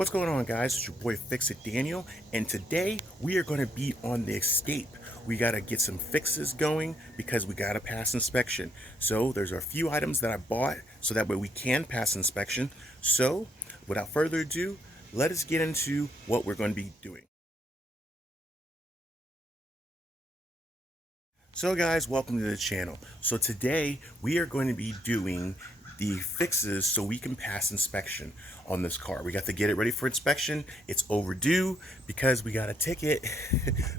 What's going on, guys? It's your boy Fix It Daniel, and today we are going to be on the escape. We got to get some fixes going because we got to pass inspection. So there's a few items that I bought so that way we can pass inspection. So without further ado, let us get into what we're going to be doing. So guys, welcome to the channel. So today we are going to be doing the fixes so we can pass inspection on this car. We got to get it ready for inspection. It's overdue because we got a ticket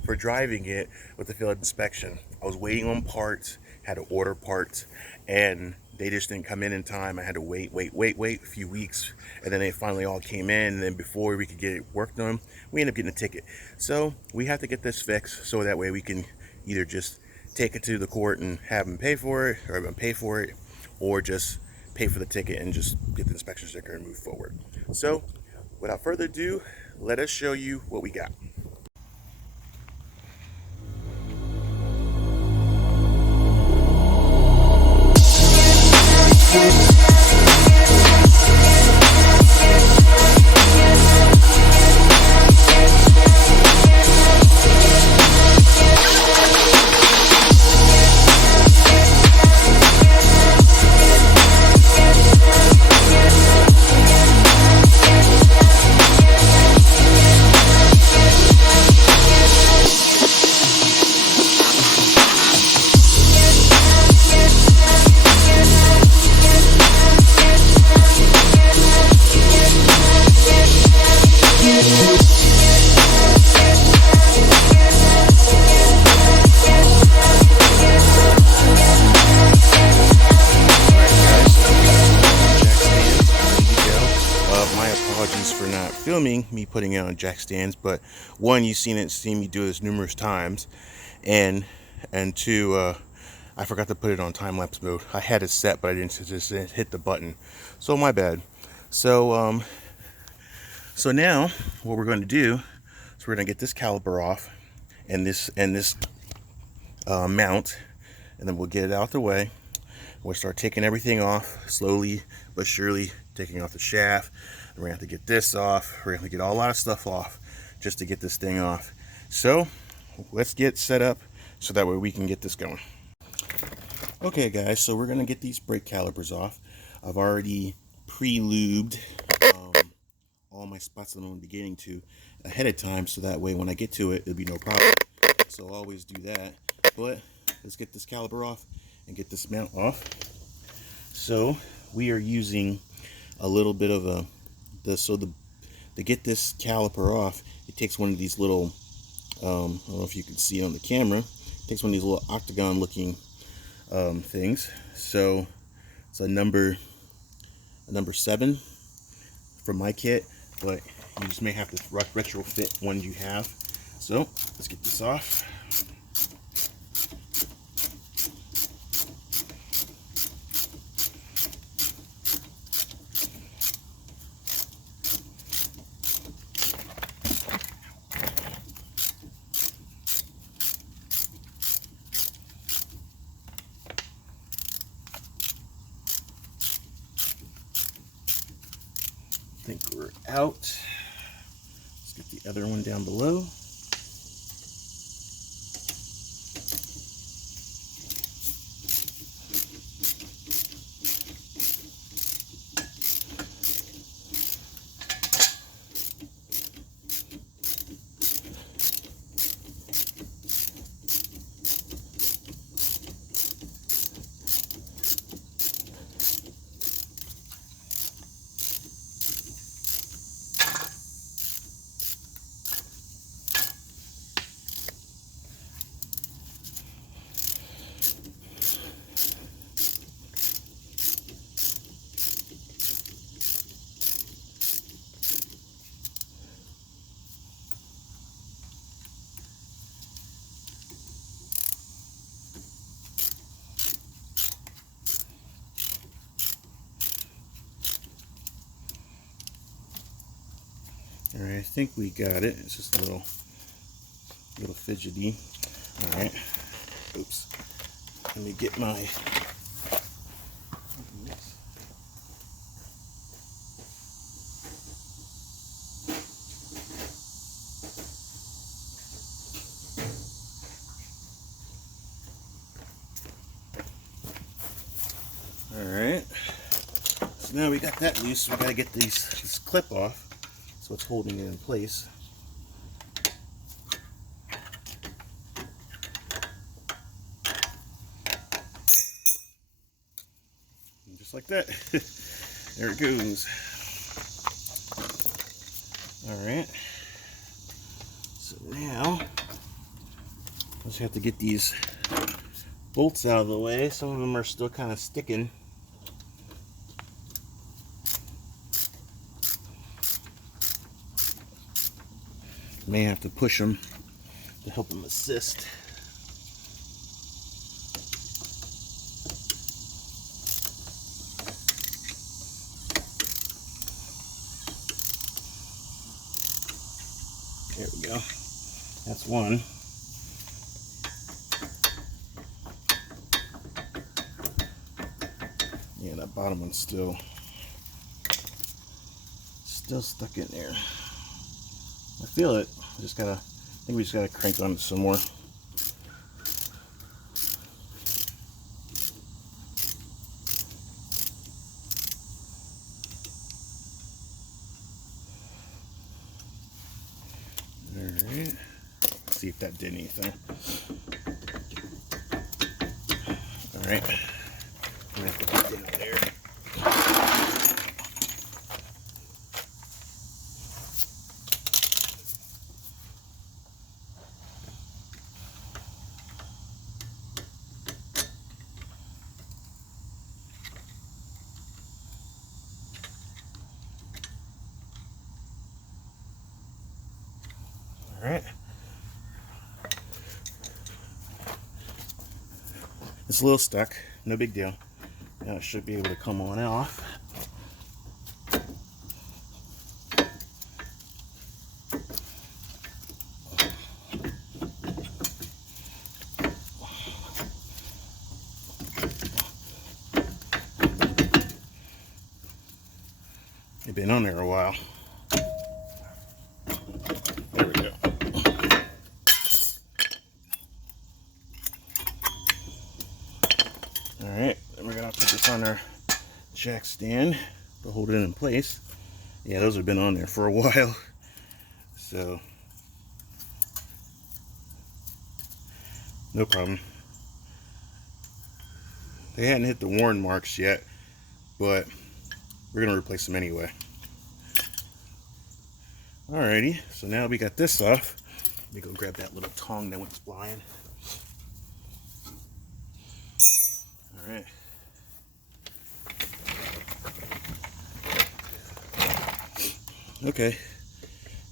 for driving it with the field inspection. I was waiting on parts, had to order parts, and they just didn't come in time. I had to wait a few weeks, and then they finally all came in, and then before we could get it worked on, we ended up getting a ticket. So we have to get this fixed so that way we can either just take it to the court and have them pay for it, or have them pay for it, or just pay for the ticket and just get the inspection sticker and move forward. So without further ado, let us show you what we got. Apologies for not filming me putting it on jack stands, but one, you've seen me do this numerous times, and two, I forgot to put it on time-lapse mode. I had it set, but I didn't just hit the button, so my bad. So so now what we're going to do is we're going to get this caliper off and this mount, and then we'll get it out the way. We'll start taking everything off slowly but surely, taking off the shaft. We're gonna have to get this off. We're gonna have to get a lot of stuff off just to get this thing off. So let's get set up so that way we can get this going. Okay guys, so we're gonna get these brake calipers off. I've already pre-lubed all my spots that I'm gonna be getting to ahead of time, so that way when I get to it, it'll be no problem. So I'll always do that. But let's get this caliper off and get this mount off. So we are using a little bit of to get this caliper off, it takes one of these little, I don't know if you can see on the camera, it takes one of these little octagon looking things. So it's a number 7 from my kit, but you just may have to retrofit one you have. So let's get this off. I think we're out. Let's get the other one down below. All right, I think we got it. It's just a little fidgety. All right. Oops. Let me get my. So now we got that loose, we gotta get this clip off, so it's holding it in place. And just like that, there it goes. Alright, so now, I just have to get these bolts out of the way. Some of them are still kind of sticking. May have to push them to help them assist. There we go. That's one. Yeah, that bottom one's still stuck in there. I feel it. I think we just gotta crank on it some more. Alright. See if that did anything. Alright. I'm gonna have to get down there. Alright. It's a little stuck, no big deal. Now it should be able to come on off. They've been on there a while. There we go. Alright, then we're going to put this on our jack stand to hold it in place. Yeah, those have been on there for a while. So, no problem. They hadn't hit the worn marks yet, but we're going to replace them anyway. Alrighty, so now we got this off. Let me go grab that little tong that went flying. Alright. Okay,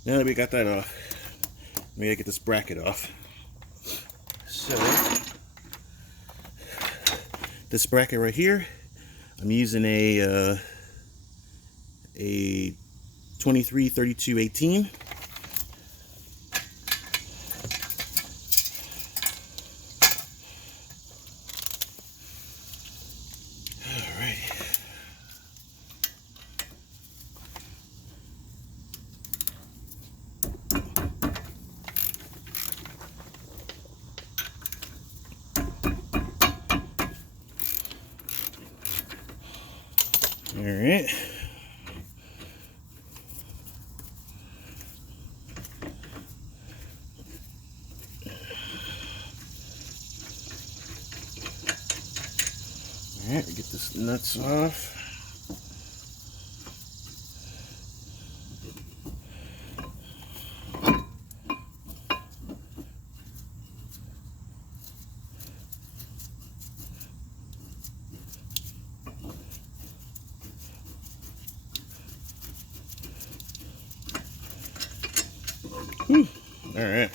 now that we got that off, we gotta get this bracket off. So, this bracket right here, I'm using a 23-32-18. All right. Alright, we get this nuts off. Alright,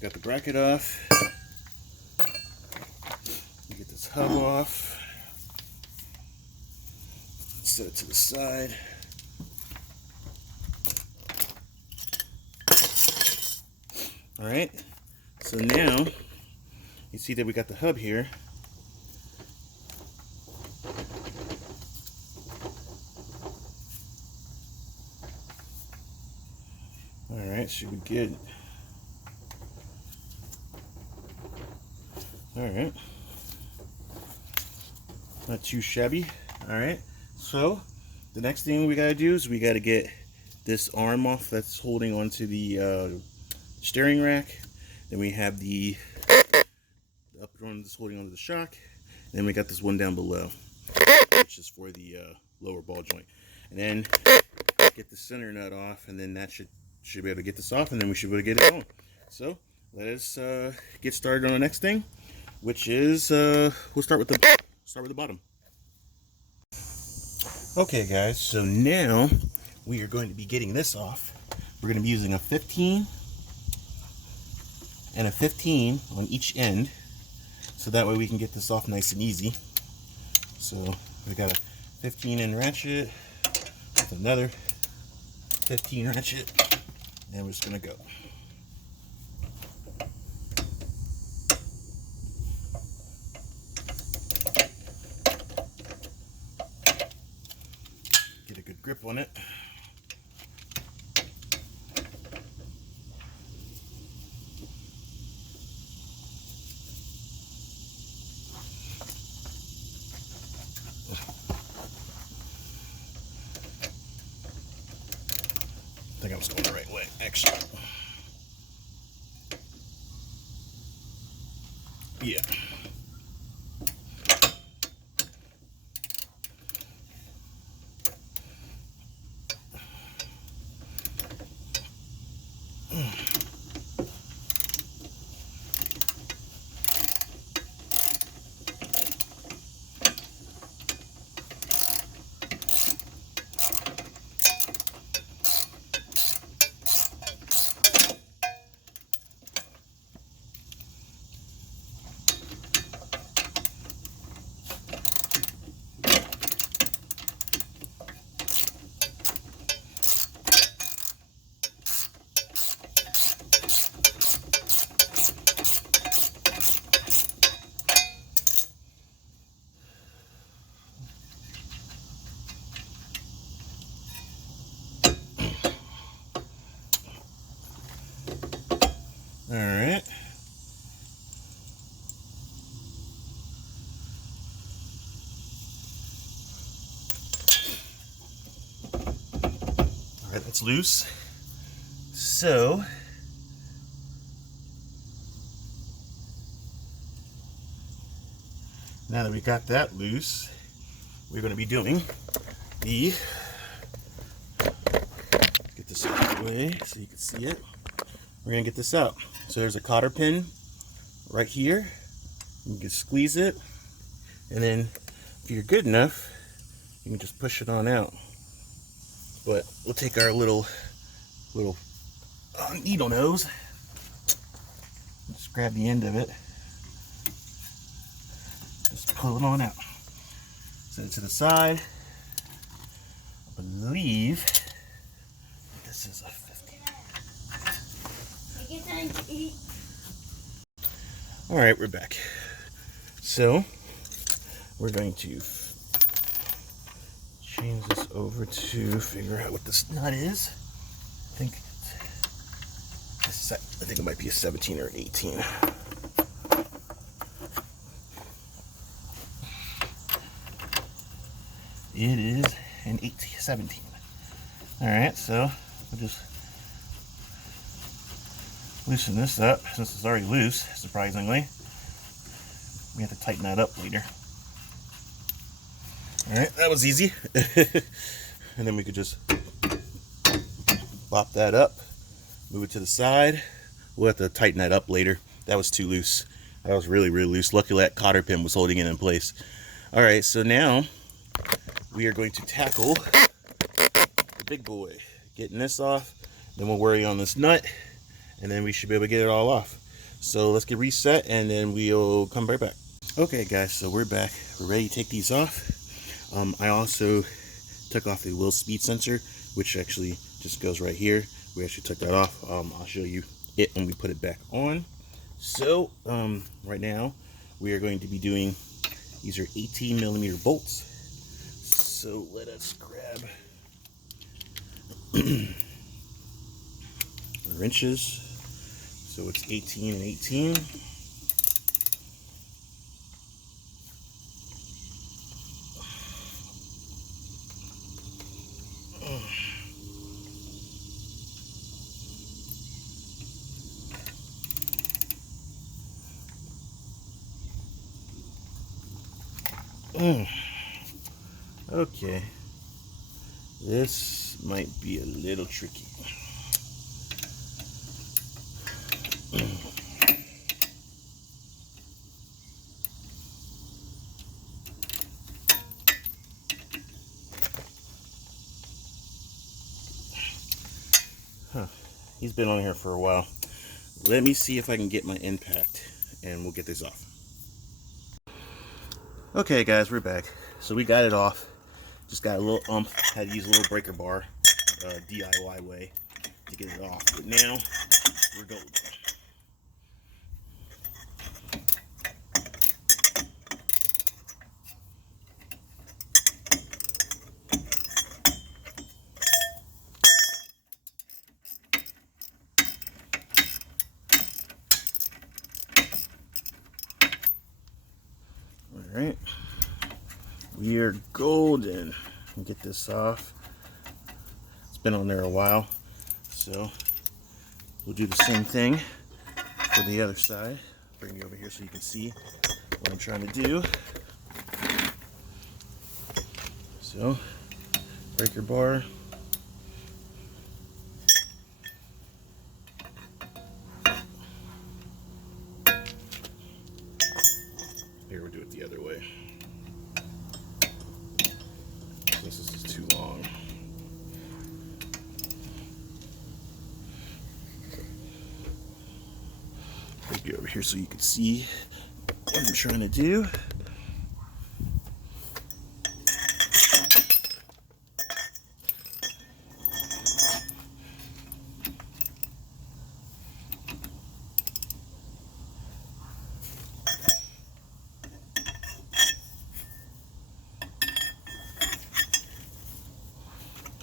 got the bracket off. Get this hub off. Set it to the side. Alright, so now you see that we got the hub here. Alright, should be good. Alright, not too shabby. Alright, so The next thing we gotta do is we gotta get this arm off that's holding onto the steering rack. Then we have the upper one that's holding onto the shock. Then we got this one down below, which is for the lower ball joint. And then get the center nut off, and then that should be able to get this off, and then we should be able to get it on. So let us get started on the next thing, which is we'll start with the bottom. Okay guys, so now we are going to be getting this off. We're going to be using a 15 and a 15 on each end, so that way we can get this off nice and easy. So we got a 15 end ratchet with another 15 ratchet, and we're just going to go. Get a good grip on it. I think I was going the right way, actually. Yeah. All right. All right, that's loose. So now that we got that loose, we're going to be doing the, get this out of the way so you can see it. We're going to get this out. So there's a cotter pin right here. You can squeeze it, and then if you're good enough, you can just push it on out. But we'll take our little needle nose, just grab the end of it, just pull it on out. Set it to the side. I believe this is a 50. All right, we're back. So we're going to change this over to figure out what this nut is. I think it might be a 17 or 18. It is an 17. All right, so we'll just loosen this up since it's already loose, surprisingly. We have to tighten that up later. All right, that was easy. And then we could just pop that up, move it to the side. We'll have to tighten that up later. That was too loose. That was really, really loose. Luckily that cotter pin was holding it in place. All right, so now we are going to tackle the big boy. Getting this off, then we'll worry on this nut, and then we should be able to get it all off. So let's get reset, and then we'll come right back. Okay guys, so we're back. We're ready to take these off. I also took off the wheel speed sensor, which actually just goes right here. We actually took that off. I'll show you it when we put it back on. So right now we are going to be doing, these are 18mm bolts. So let us grab our wrenches. So it's 18 and 18. Okay, this might be a little tricky. Huh. He's been on here for a while. Let me see if I can get my impact, and we'll get this off. Okay, guys, we're back. So we got it off. Just got a little had to use a little breaker bar, DIY way to get it off. But now we're golden. All right, we are golden. Get this off. It's been on there a while, so we'll do the same thing for the other side. Bring you over here so you can see what I'm trying to do. So, breaker bar. Here, we'll do it the other way. This is too long. Bring you over here so you can see what I'm trying to do.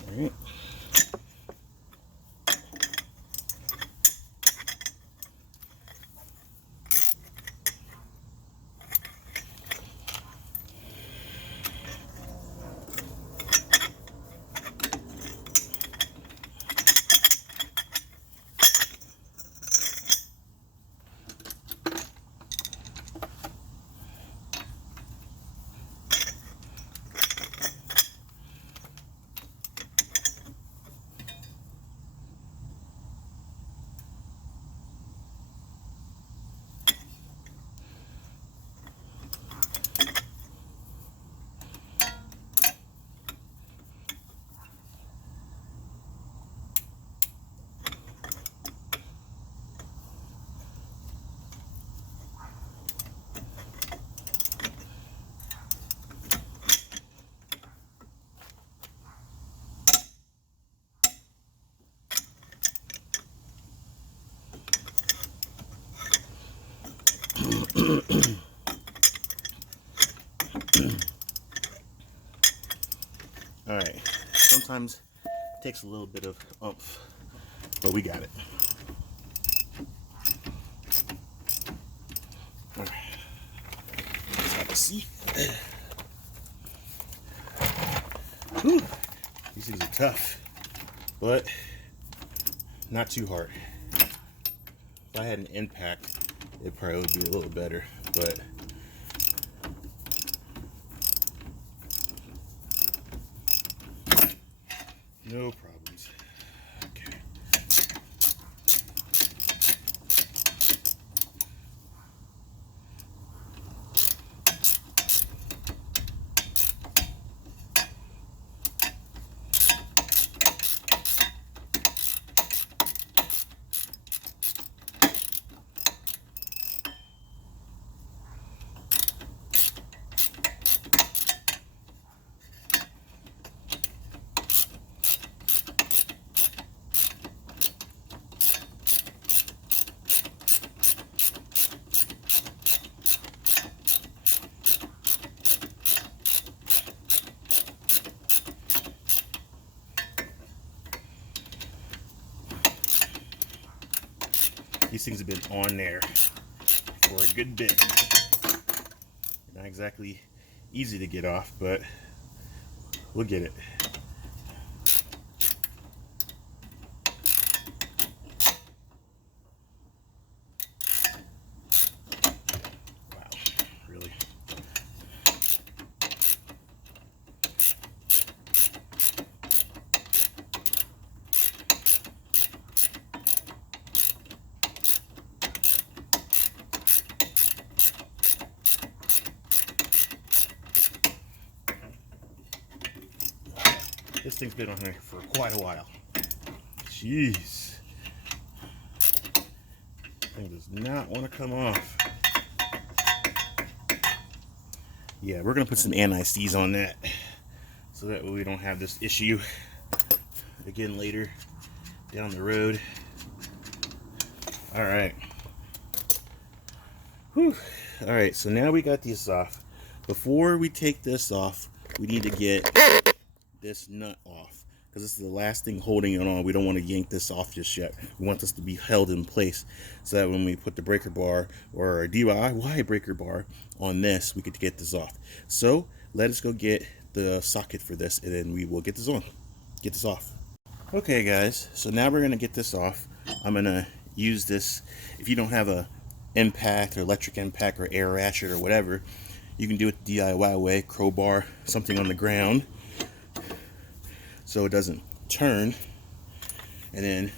All right. All right. Sometimes it takes a little bit of oomph, but we got it. All right. Let's have a seat. Whew. These things are tough, but not too hard. If I had an impact, it probably would be a little better, but no problems. Okay. These things have been on there for a good bit. Not exactly easy to get off, but we'll get it. Wow, really? This thing's been on here for quite a while. Jeez. Thing does not want to come off. Yeah, we're gonna put some anti-seize on that, so that way we don't have this issue again later down the road. All right. Whew. All right, so now we got these off. Before we take this off, we need to get this nut off, because this is the last thing holding it on. We don't want to yank this off just yet. We want this to be held in place so that when we put the breaker bar or a DIY breaker bar on this, we could get this off. So let us go get the socket for this, and then we will get this off. Okay guys, so now we're gonna get this off. I'm gonna use this. If you don't have a impact or electric impact or air ratchet or whatever, you can do it the DIY way, crowbar something on the ground so it doesn't turn, and then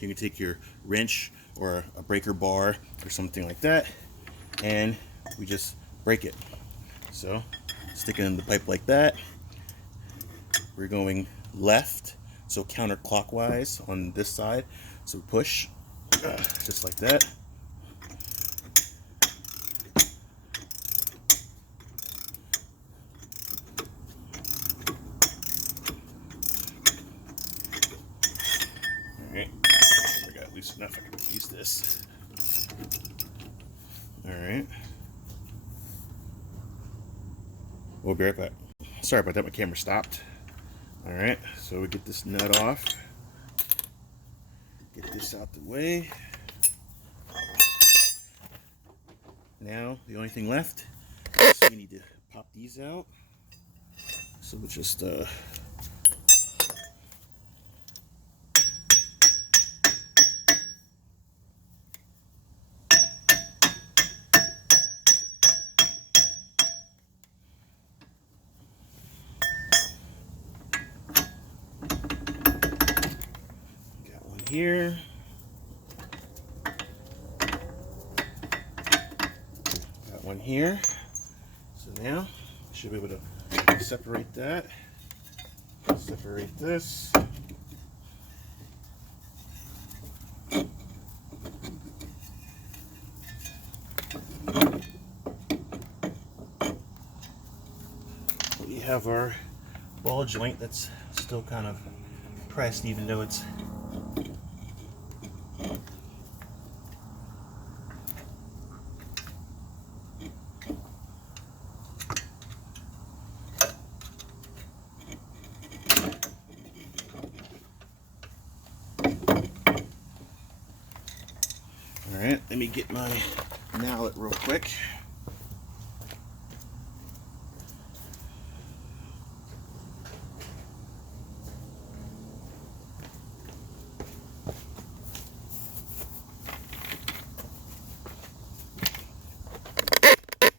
you can take your wrench or a breaker bar or something like that, and we just break it. So stick it in the pipe like that. We're going left, so counterclockwise on this side, so push just like that. Alright, I got loose enough I can use this. Alright. We'll be right back. Sorry about that, my camera stopped. Alright, so we get this nut off. Get this out the way. Now, the only thing left is we need to pop these out. So we'll just here. Got one here. So now I should be able to separate that. Separate this. We have our ball joint that's still kind of pressed, even though it's Alright, let me get my mallet real quick.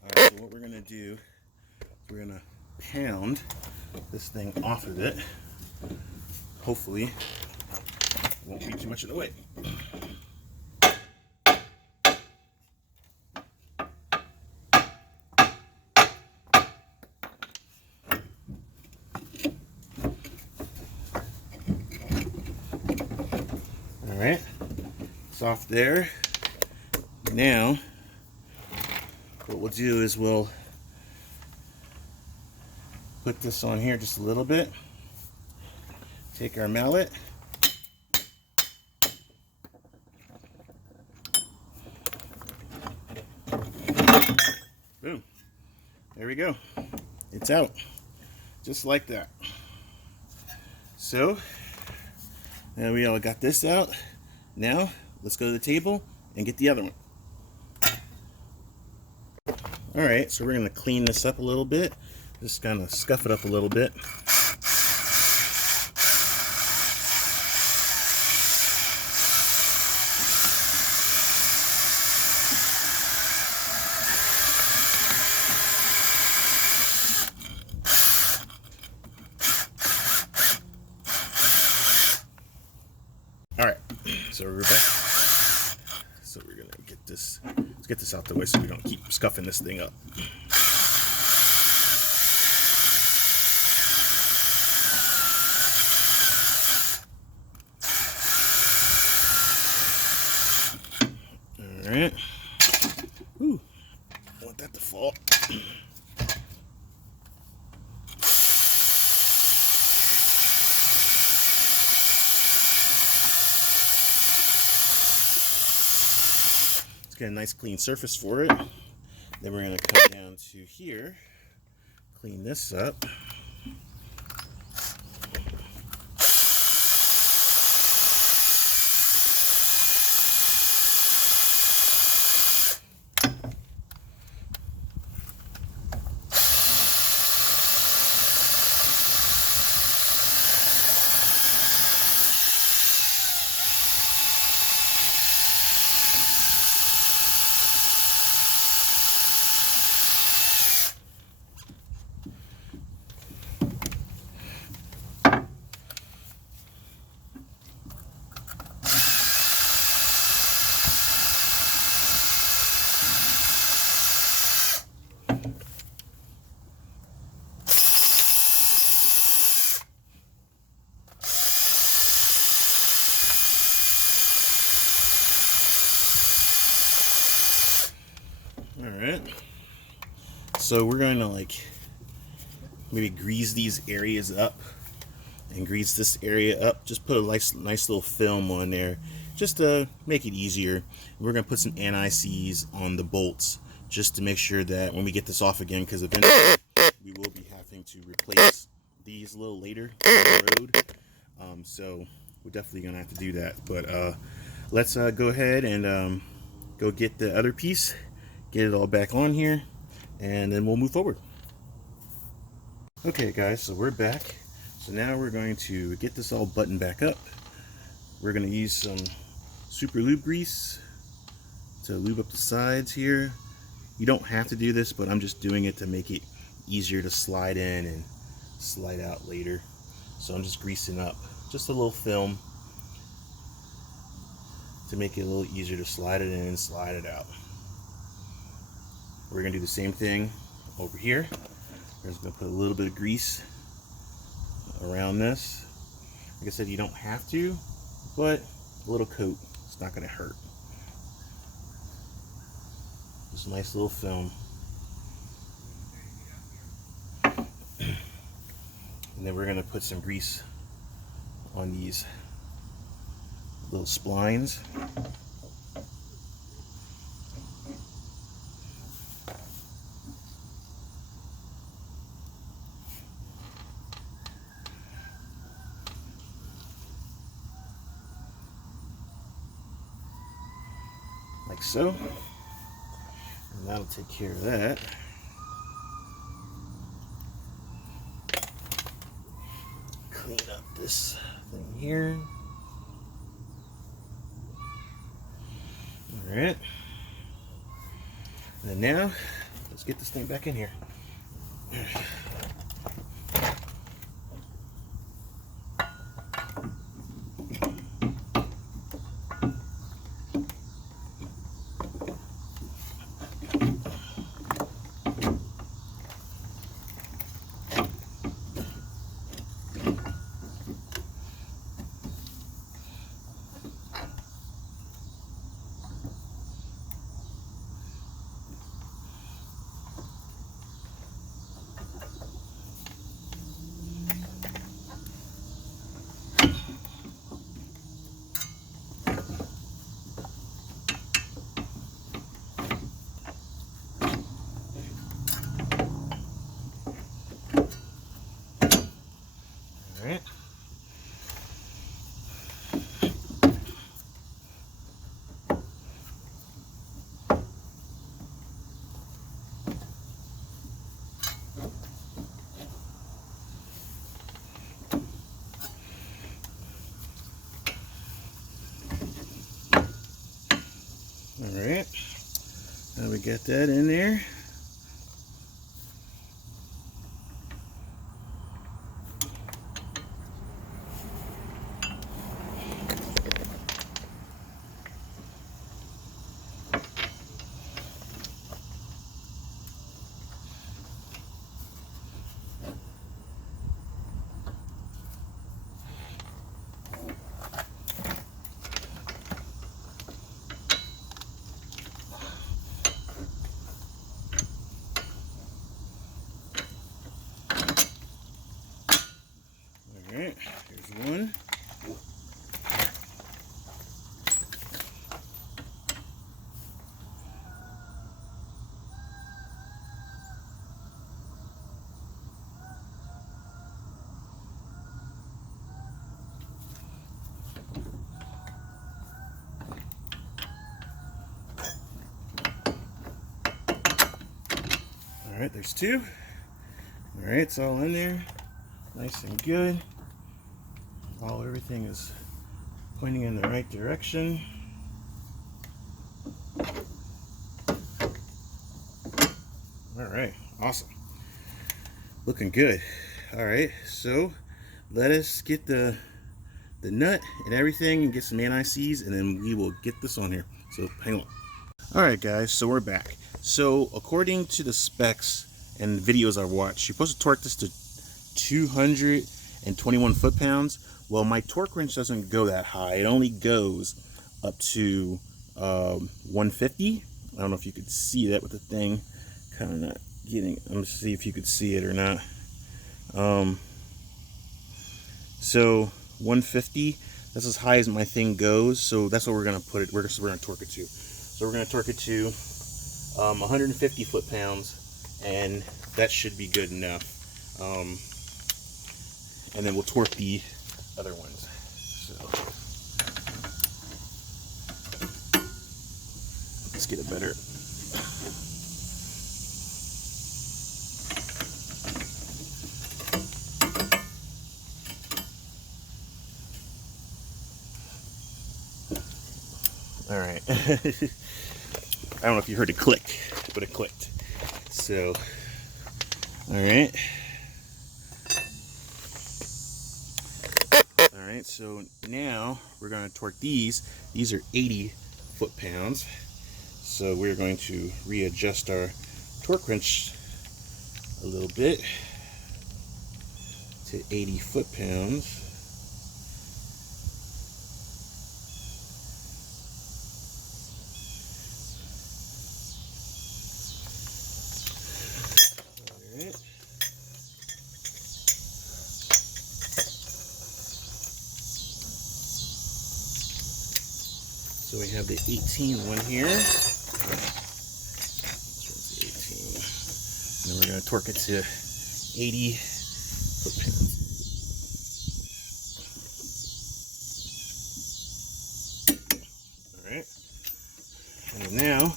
Alright, so what we're going to do, we're going to pound this thing off of it. Hopefully, it won't be too much of the way. Alright, it's off there. Now, what we'll do is we'll put this on here just a little bit. Take our mallet. Boom. There we go. It's out. Just like that. So, now we all got this out. Now, let's go to the table and get the other one. Alright, so we're going to clean this up a little bit. Just kind of scuff it up a little bit. Alright, so we're back. So we're gonna get this, let's get this out the way so we don't keep scuffing this thing up. All right. Ooh, I want that to fall. Let's get a nice clean surface for it. Then we're going to come down to here, clean this up. Alright, so we're going to like maybe grease these areas up and grease this area up. Just put a nice little film on there just to make it easier. We're going to put some anti-seize on the bolts just to make sure that when we get this off again, because eventually we will be having to replace these a little later down the road. So we're definitely going to have to do that. But let's go ahead and go get the other piece, get it all back on here, and then we'll move forward. Okay guys, so we're back. So now we're going to get this all buttoned back up. We're going to use some super lube grease to lube up the sides here. You don't have to do this, but I'm just doing it to make it easier to slide in and slide out later. So I'm just greasing up just a little film to make it a little easier to slide it in and slide it out. We're going to do the same thing over here. We're just going to put a little bit of grease around this. Like I said, you don't have to, but a little coat, it's not going to hurt. Just a nice little film. And then we're going to put some grease on these little splines. Like so. And that'll take care of that. Clean up this thing here. Alright. And now, let's get this thing back in here. Alright. Alright. Now we get that in there. Alright, there's two. Alright, it's all in there. Nice and good. Everything is pointing in the right direction. Alright, awesome. Looking good. Alright, so let us get the nut and everything and get some anti-seize, and then we will get this on here. So hang on. Alright guys, so we're back. So according to the specs and videos I've watched, you're supposed to torque this to 221 foot-pounds. Well, my torque wrench doesn't go that high. It only goes up to 150. I don't know if you could see that with the thing. Kind of not getting. I'm gonna see if you could see it or not. So 150. That's as high as my thing goes. So that's what we're gonna put it. We're gonna torque it to. So we're gonna torque it to 150 foot-pounds, and that should be good enough. And then we'll torque the other ones. So let's get it better. All right. I don't know if you heard it click, but it clicked. So, all right. All right, so now we're going to torque these. These are 80 foot-pounds. So we're going to readjust our torque wrench a little bit to 80 foot-pounds. So we have the 18 one here. This one's the 18. And then we're going to torque it to 80 foot-pounds. Alright. And then now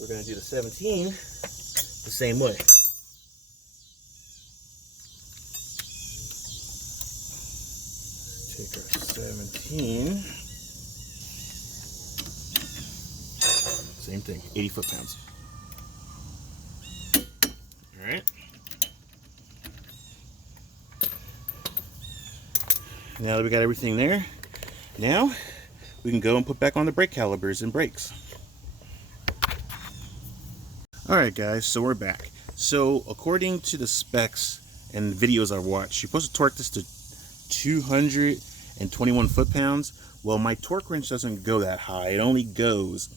we're going to do the 17 the same way. Take our 17. Same thing, 80 foot-pounds. All right. Now that we got everything there, now we can go and put back on the brake calipers and brakes. All right, guys, so we're back. So according to the specs and videos I've watched, you're supposed to torque this to 221 foot-pounds. Well, my torque wrench doesn't go that high. It only goes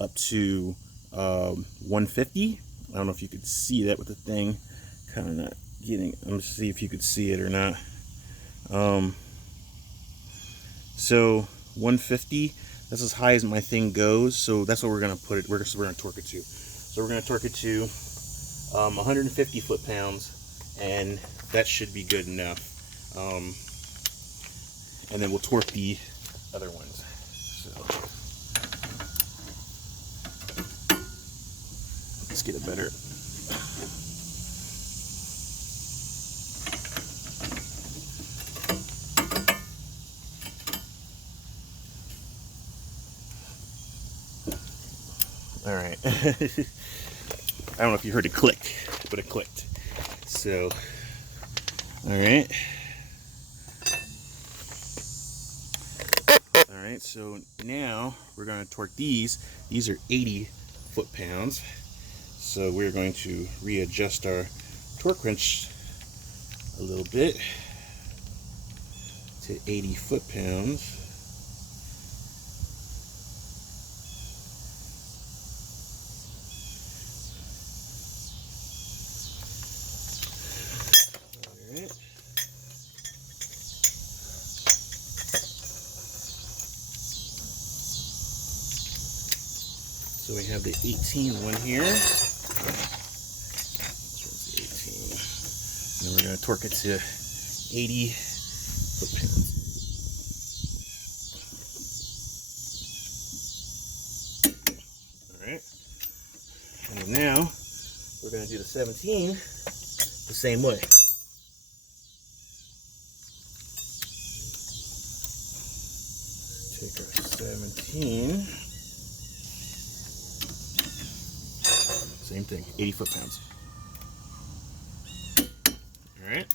up to 150. I don't know if you could see that with the thing. Kind of not getting. I'm gonna see if you could see it or not. So 150. That's as high as my thing goes. So that's what we're gonna put it. We're gonna torque it to. So we're gonna torque it to 150 foot-pounds, and that should be good enough. And then we'll torque the other ones. So. Let's get it better. All right. I don't know if you heard it click, but it clicked. So, all right. All right, so now we're going to torque these. These are 80 foot-pounds. So we're going to readjust our torque wrench a little bit to 80 foot-pounds. All right. So we have the 18 one here. And we're going to torque it to 80 foot-pounds. All right. And now we're going to do the 17 the same way. Take our 17. Same thing, 80 foot-pounds. All right.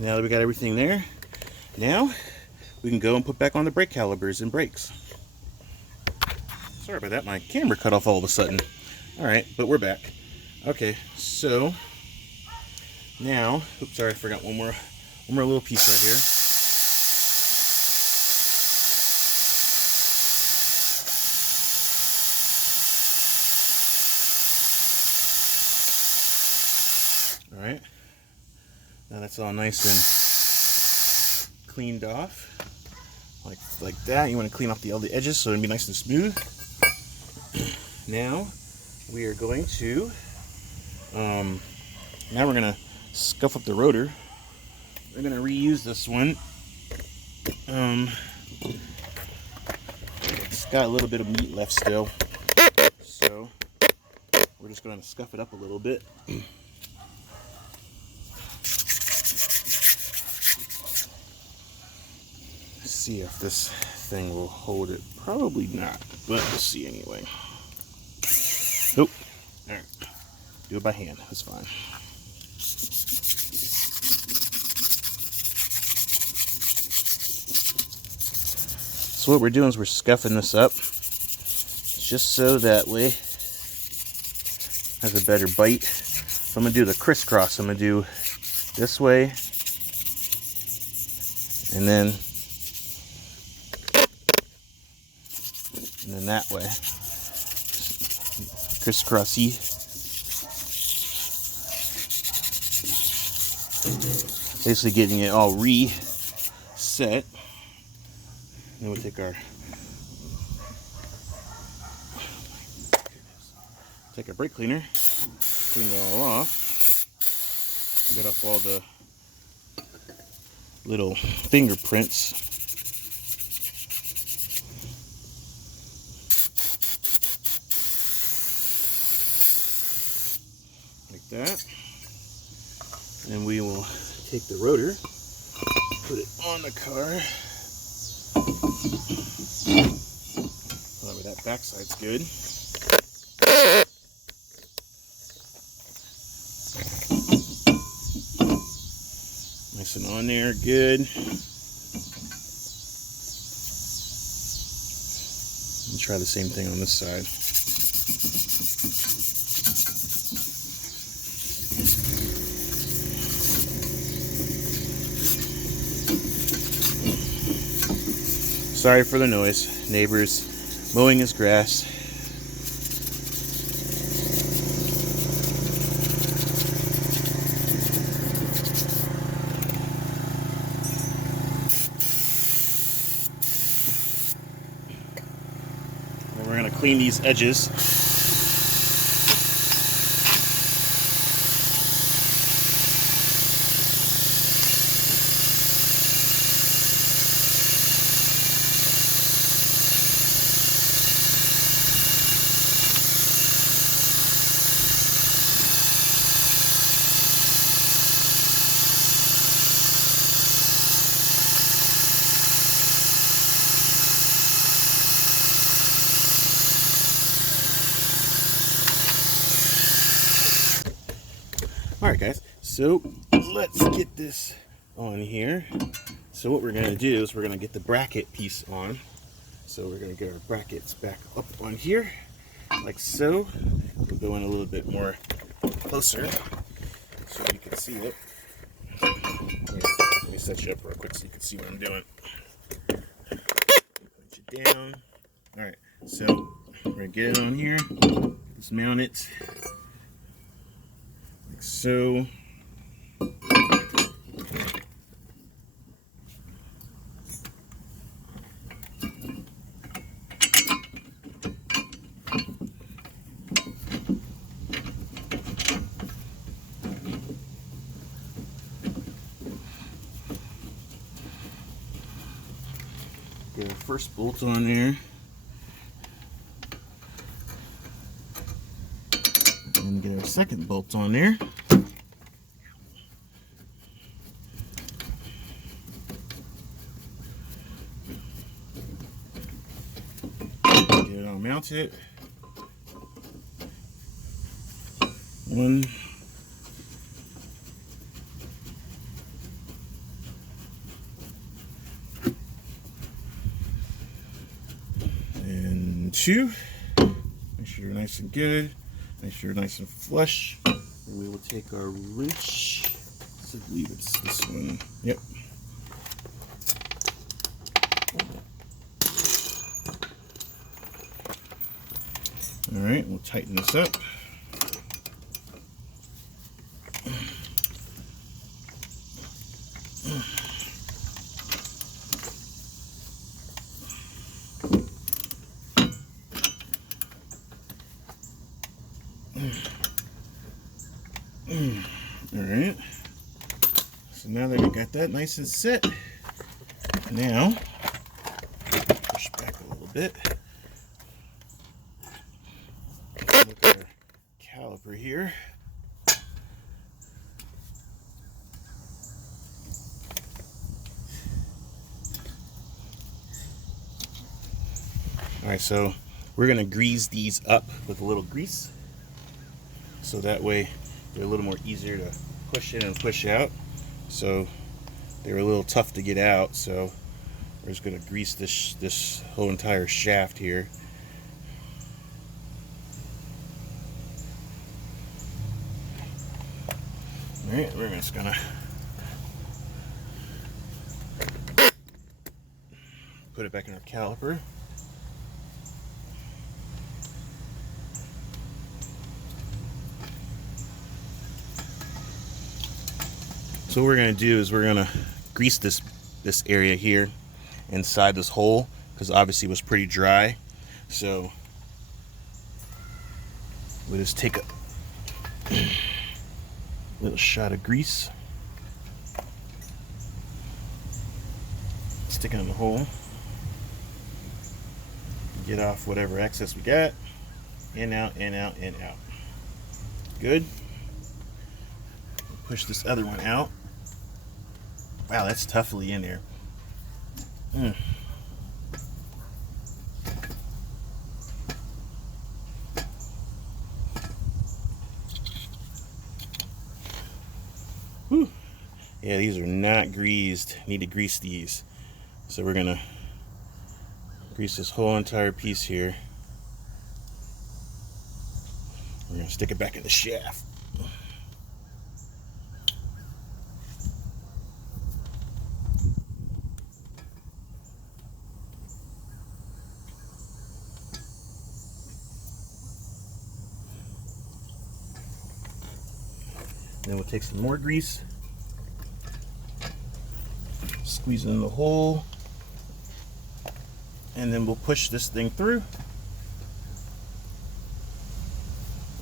Now that we got everything there, now we can go and put back on the brake calipers and brakes. Sorry about that, my camera cut off all of a sudden. All right, but we're back. Okay, so now, oops, sorry, I forgot one more little piece right here. All right, now that's all nice and cleaned off, like that. You want to clean off all the edges so it'll be nice and smooth. Now we are going to, now we're gonna scuff up the rotor. We're gonna reuse this one. It's got a little bit of meat left still, so we're just gonna scuff it up a little bit. See if this thing will hold it. Probably not, but we'll see anyway. Nope. All right. Do it by hand. That's fine. So what we're doing is we're scuffing this up just so that way it has a better bite. So I'm going to do the crisscross. I'm going to do this way and then that way. Crisscrossy. Basically getting it all reset. Then we'll take our brake cleaner, clean it all off, get off all the little fingerprints. Like that. And we will take the rotor, put it on the car. Oh, that backside's good. Nice and on there, good. And try the same thing on this side. Sorry for the noise, neighbors mowing his grass. And we're going to clean these edges. Alright guys, so let's get this on here. So what we're going to do is we're going to get the bracket piece on. So we're going to get our brackets back up on here, like so. We'll go in a little bit more closer so you can see it. Here, let me set you up real quick so you can see what I'm doing. Put you down. Alright, so we're going to get it on here. Let's mount it. Like so. Get our first bolt on there. second bolt on there. Get it all mounted. One. And two. Make sure you're nice and good. Make sure you're nice and flush. And we will take our wrench. I believe it's this one. Yep. All right, we'll tighten this up. Alright, so now that we got that nice and set, now push back a little bit. Look at our caliper here. Alright, so we're going to grease these up with a little grease, so that way they're a little more easier to push in and push out. So they're a little tough to get out, so we're just going to grease this whole entire shaft here. Alright, we're just going to put it back in our caliper. So what we're going to do is we're going to grease this area here inside this hole, because obviously it was pretty dry. So we'll just take a little shot of grease, stick it in the hole, get off whatever excess we got. In, out, in, out, in, out. Good. Push this other one out. Wow, that's toughly in there. Whew. Yeah, these are not greased. Need to grease these. So we're gonna grease this whole entire piece here. We're gonna stick it back in the shaft. Then we'll take some more grease, squeeze it in the hole, and then we'll push this thing through,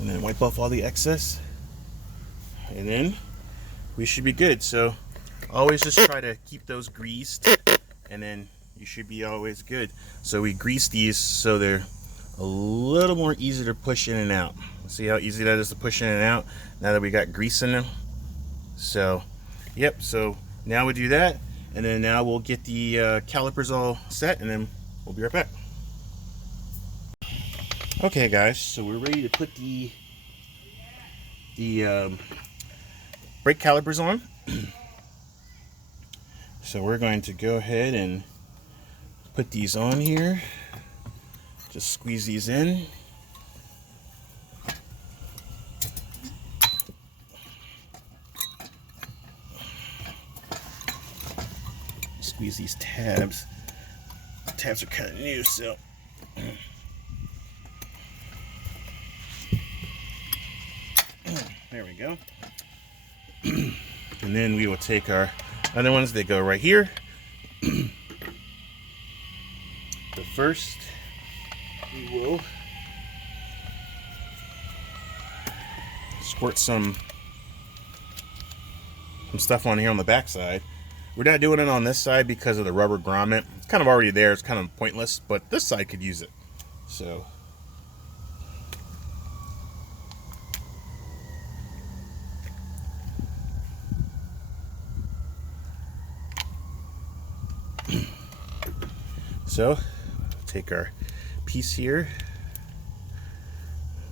and then wipe off all the excess, and then we should be good. So always just try to keep those greased, and then you should be always good. So we grease these so they're a little more easy to push in and out. See how easy that is to push in and out now that we got grease in them? So, yep, so now we do that, and then now we'll get the calipers all set, and then we'll be right back. Okay guys, so we're ready to put the brake calipers on. So we're going to go ahead and put these on here. Just squeeze these in. Squeeze these tabs. The tabs are kind of new, so there we go. And then we will take our other ones. They go right here. The first, we will squirt some stuff on here on the back side. We're not doing it on this side because of the rubber grommet. It's kind of already there. It's kind of pointless, but this side could use it. So So take our piece here,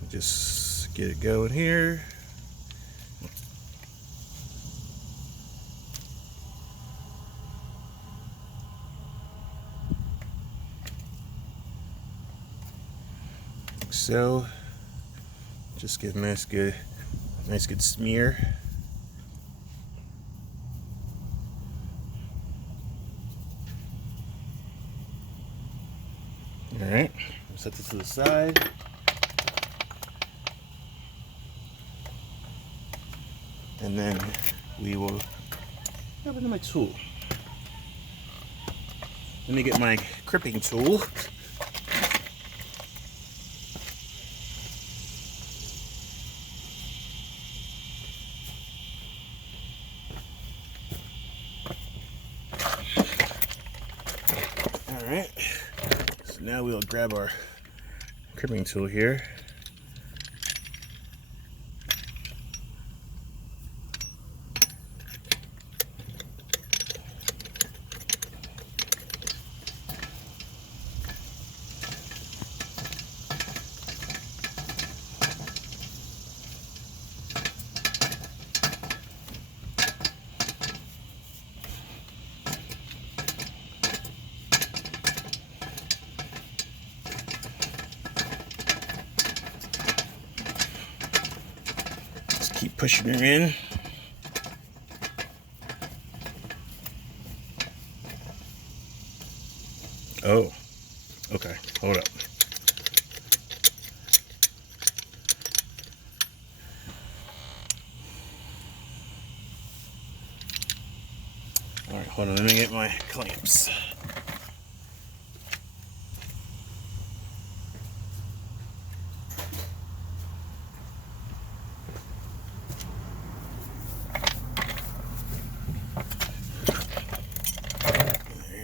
just get it going here. So just get a nice good smear. All right, set this to the side. And then we will grab into my tool. Let me get my crimping tool. All right, so now we'll grab our crimping tool here. Keep pushing her in. Oh, okay, hold up. All right, hold on, let me get my clamps.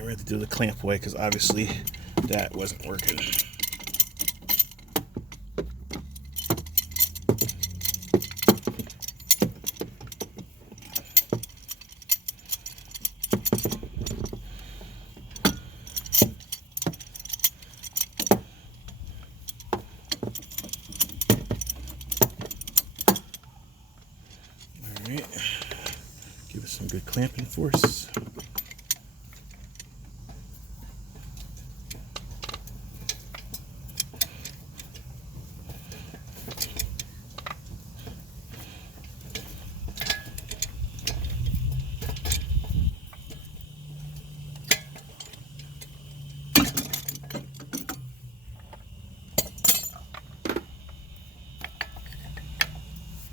We have to do the clamp way because obviously that wasn't working. All right, give it some good clamping force.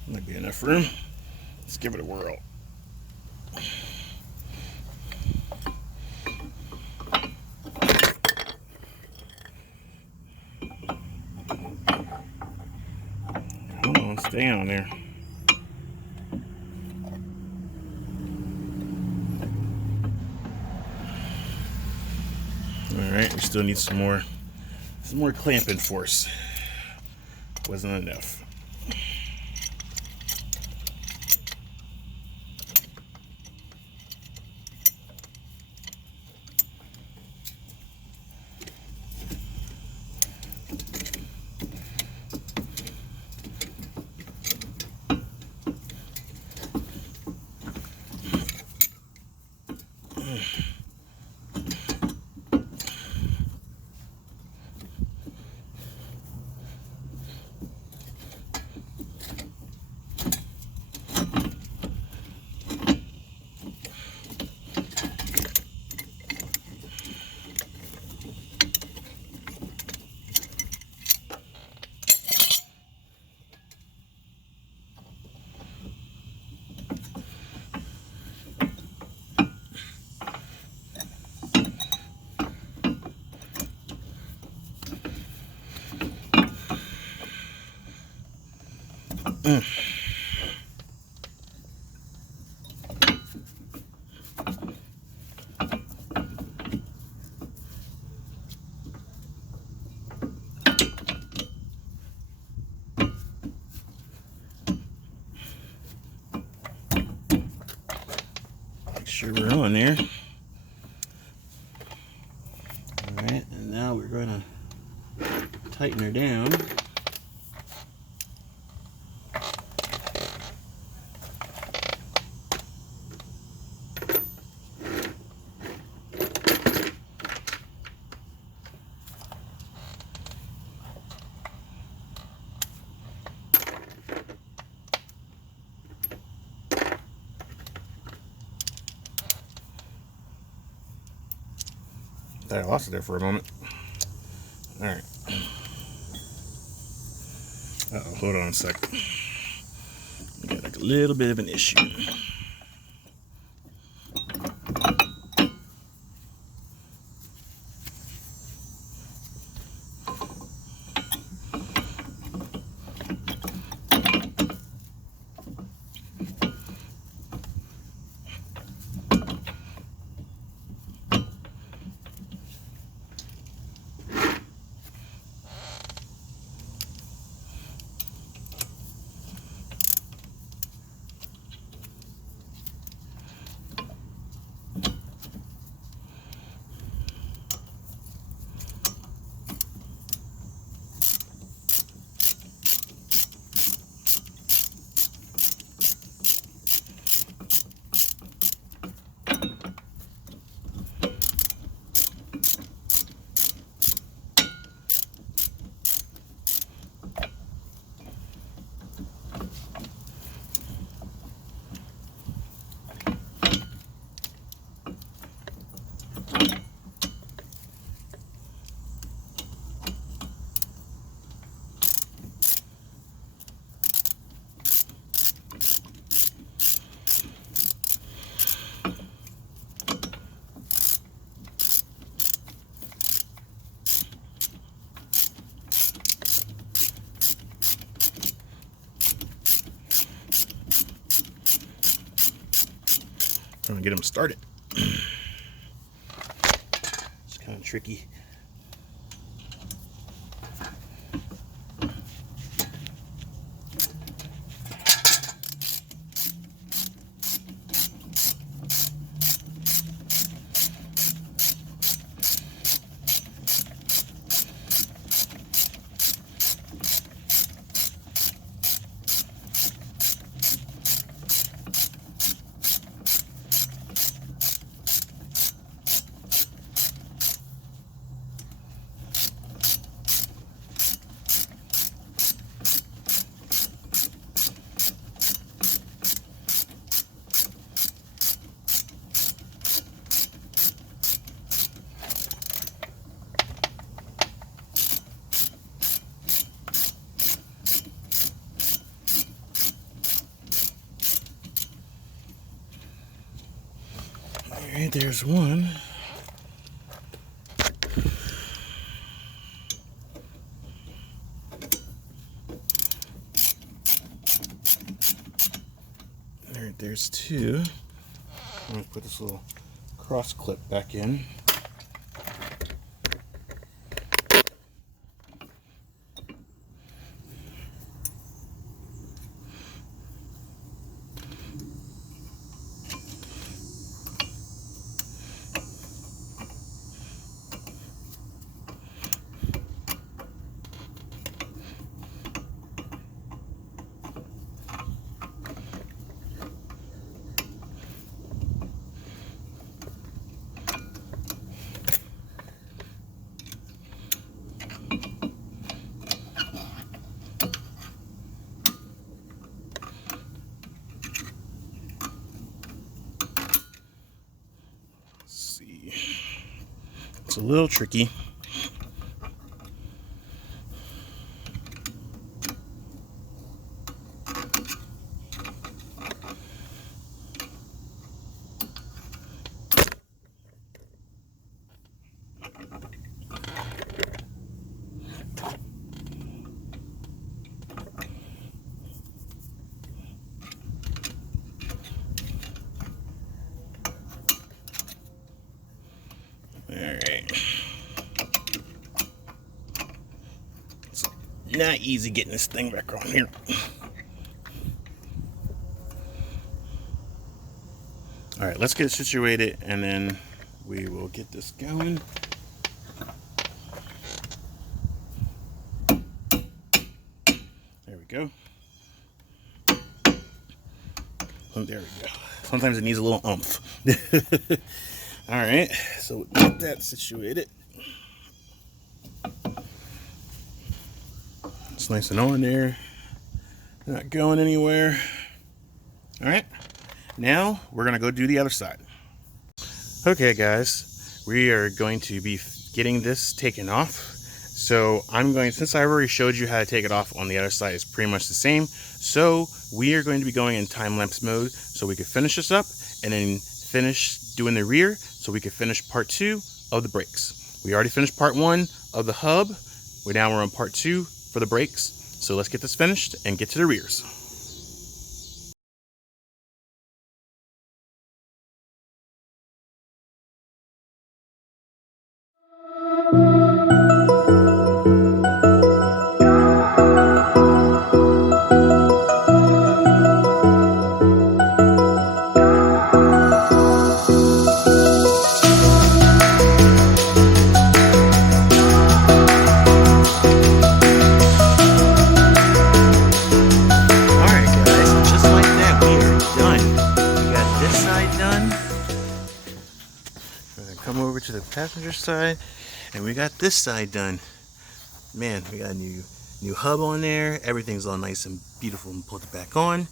Might be enough room. Let's give it a whirl. Hold on, stay on there. All right, we still need some more clamping force. Wasn't enough. Make sure we're on there. Alright, and now we're going to tighten her down. I lost it there for a moment. Alright. Uh-oh, hold on a sec. We got like a little bit of an issue. Trying to get them started. It's kind of tricky. Alright, there's one. Alright, there's two. I'm going to put this little cross clip back in. It's a little tricky. Alright. It's not easy getting this thing back on here. Alright, let's get it situated and then we will get this going. go. Oh, there we go. Sometimes it needs a little oomph. All right, so we'll get that situated. It's nice and on there. Not going anywhere. All right, now we're gonna go do the other side. Okay, guys, we are going to be getting this taken off. So since I already showed you how to take it off on the other side, it's pretty much the same. So we are going to be going in time-lapse mode so we can finish this up and then finish doing the rear so we can finish part 2 of the brakes. We already finished part 1 of the hub. We're on part 2 for the brakes. So let's get this finished and get to the rears. Come over to the passenger side, and we got this side done. Man, we got a new hub on there. Everything's all nice and beautiful and put it back on.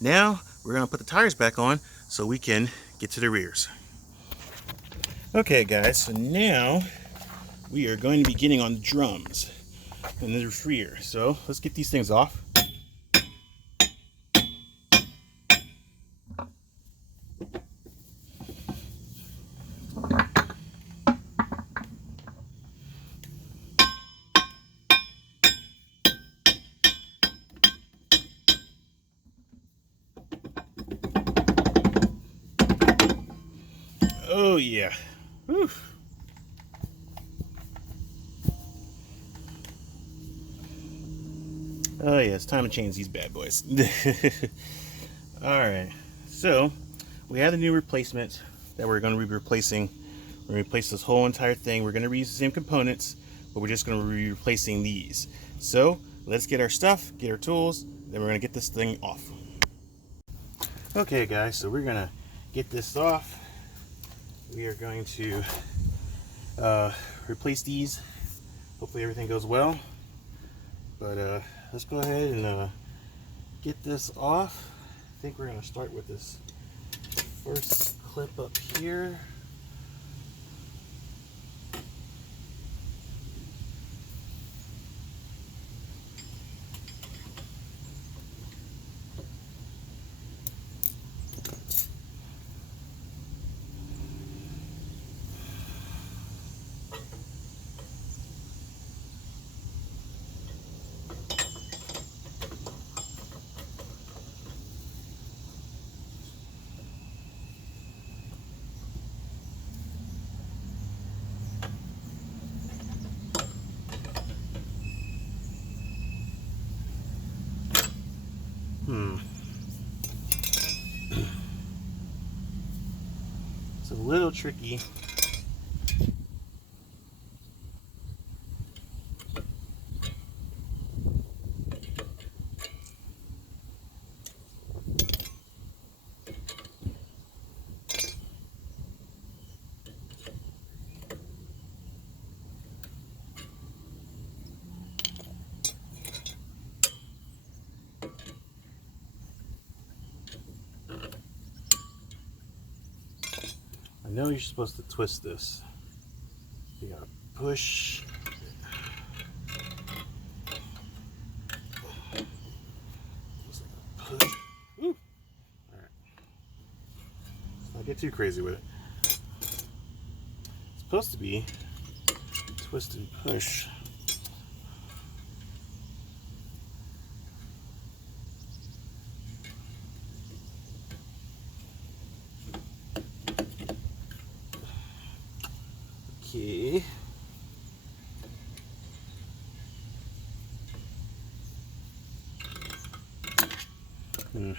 Now we're gonna put the tires back on so we can get to the rears. Okay, guys, so now we are going to be getting on the drums in the rear. So let's get these things off. Oh yeah. Whew. Oh yeah, it's time to change these bad boys. Alright, so we have the new replacements that we're going to be replacing. We're going to replace this whole entire thing. We're going to reuse the same components, but we're just going to be replacing these. So let's get our stuff, get our tools, then we're going to get this thing off. Okay guys, so we're going to get this off. We are going to replace these. Hopefully everything goes well. But let's go ahead and get this off. I think we're going to start with this first clip up here. It's a little tricky. I know you're supposed to twist this. You gotta push. Push. Woo. All right. Let's not get too crazy with it. It's supposed to be twist and push. Okay. I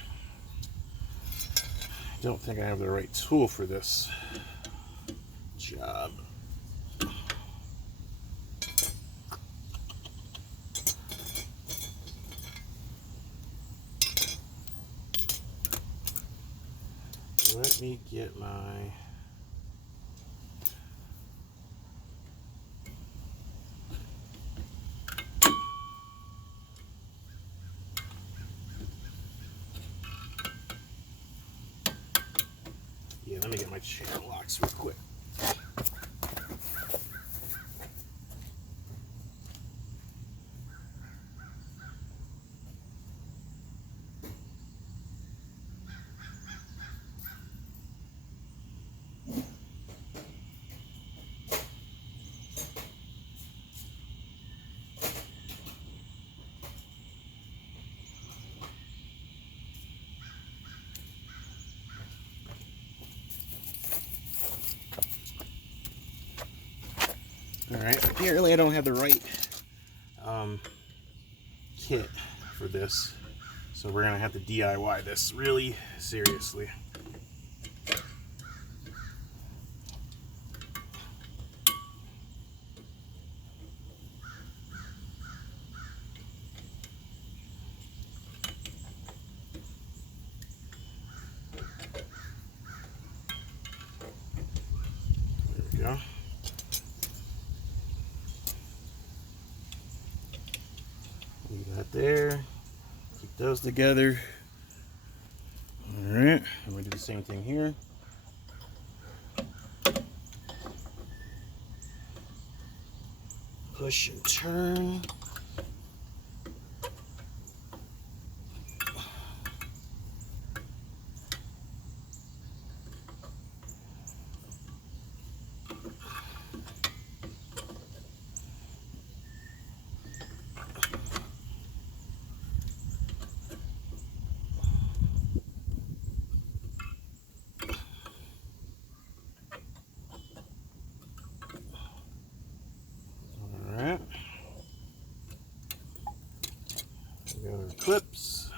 don't think I have the right tool for this job. let me get my... Yeah, let me get my channel locks real quick. Alright, apparently I don't have the right kit for this, so we're gonna have to DIY this really seriously. There we go. Leave that there. Keep those together. Alright, I'm going to do the same thing here. Push and turn. We got our clips.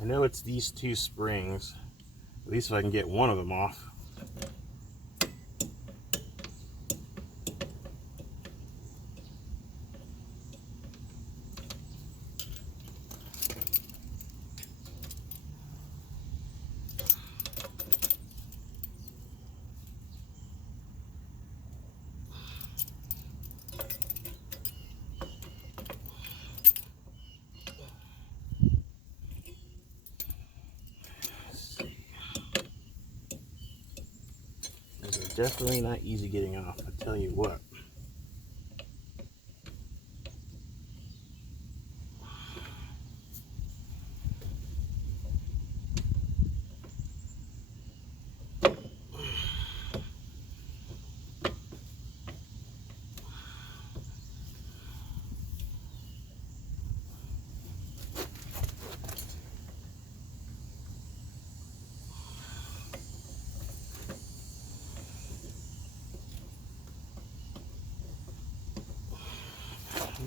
I know it's these two springs. At least if I can get one of them off. Definitely not easy getting off, I tell you what.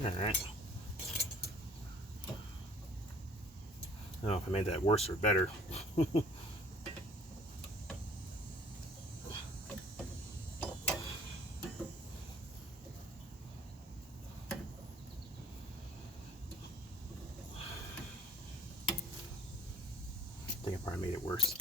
Alright. I don't know if I made that worse or better. I think I probably made it worse.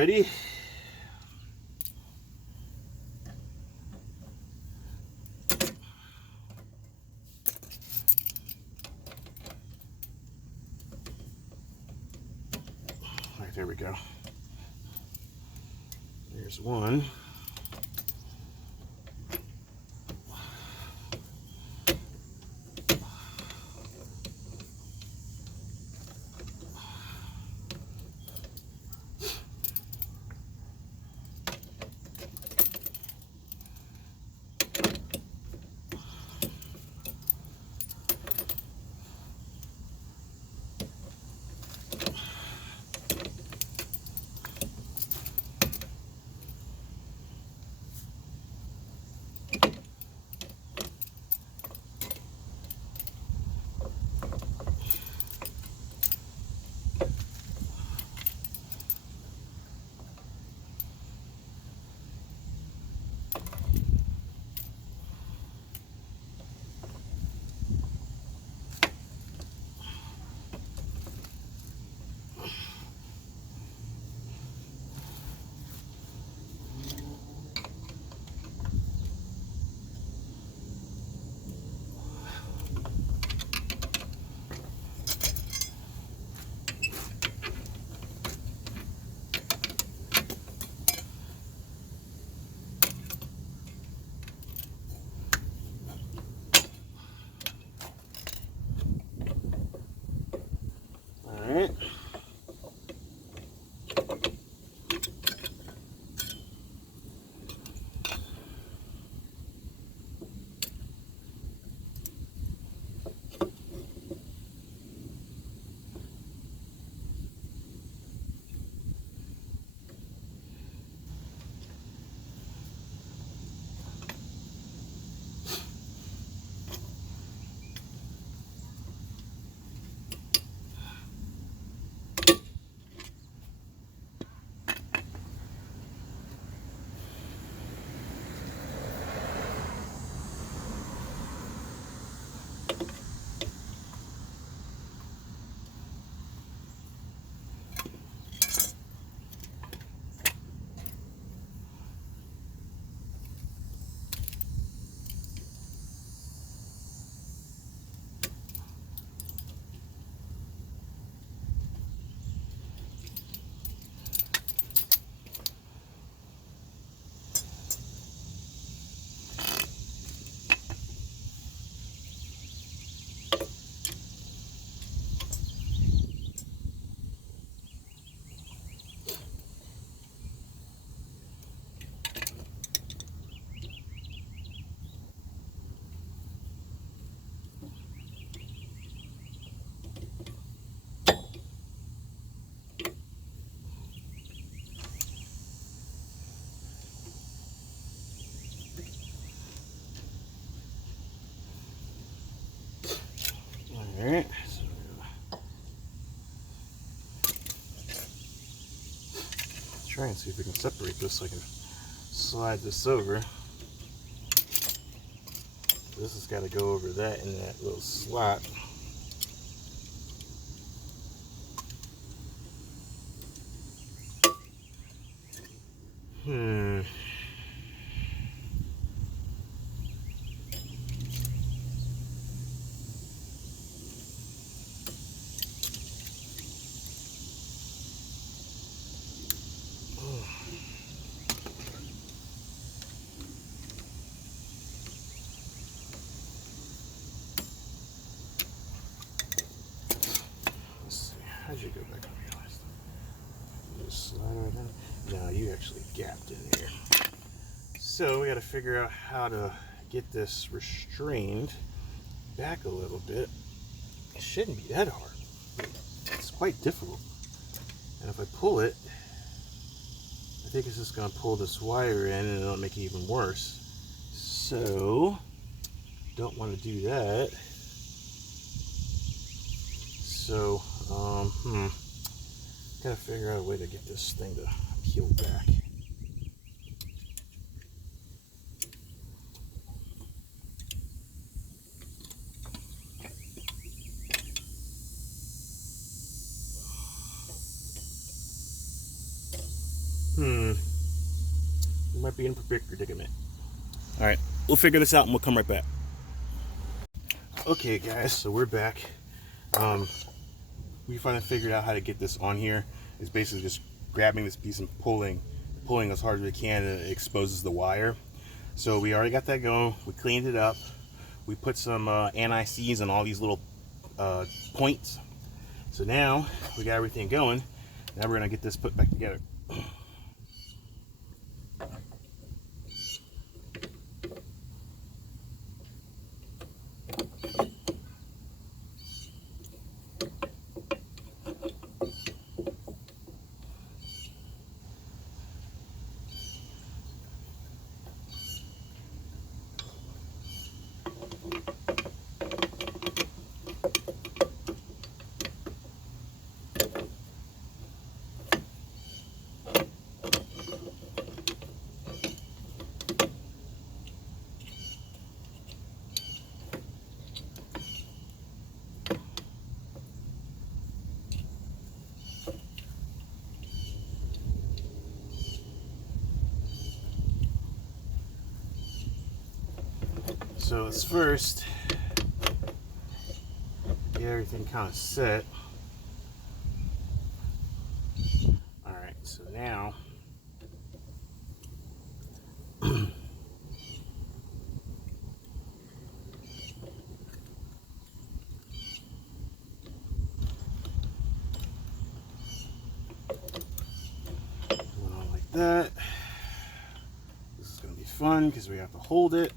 ready. All right, there we go. There's one. All right. All right. Try and see if we can separate this so I can slide this over. This has got to go over that in that little slot. How'd you go back on your list? Just slide right in. No, you actually gapped in here. So we got to figure out how to get this restrained back a little bit. It shouldn't be that hard. It's quite difficult. And if I pull it, I think it's just going to pull this wire in and it'll make it even worse. So, don't want to do that. So, gotta figure out a way to get this thing to peel back. We might be in a predicament. All right, we'll figure this out and we'll come right back. Okay, guys, so we're back. We finally figured out how to get this on here. It's basically just grabbing this piece and pulling as hard as we can, and it exposes the wire. So we already got that going. We cleaned it up. We put some anti-seize on all these little points. So now we got everything going. Now we're gonna get this put back together. So let's first get everything kind of set. All right, so now going on like that. This is going to be fun because we have to hold it.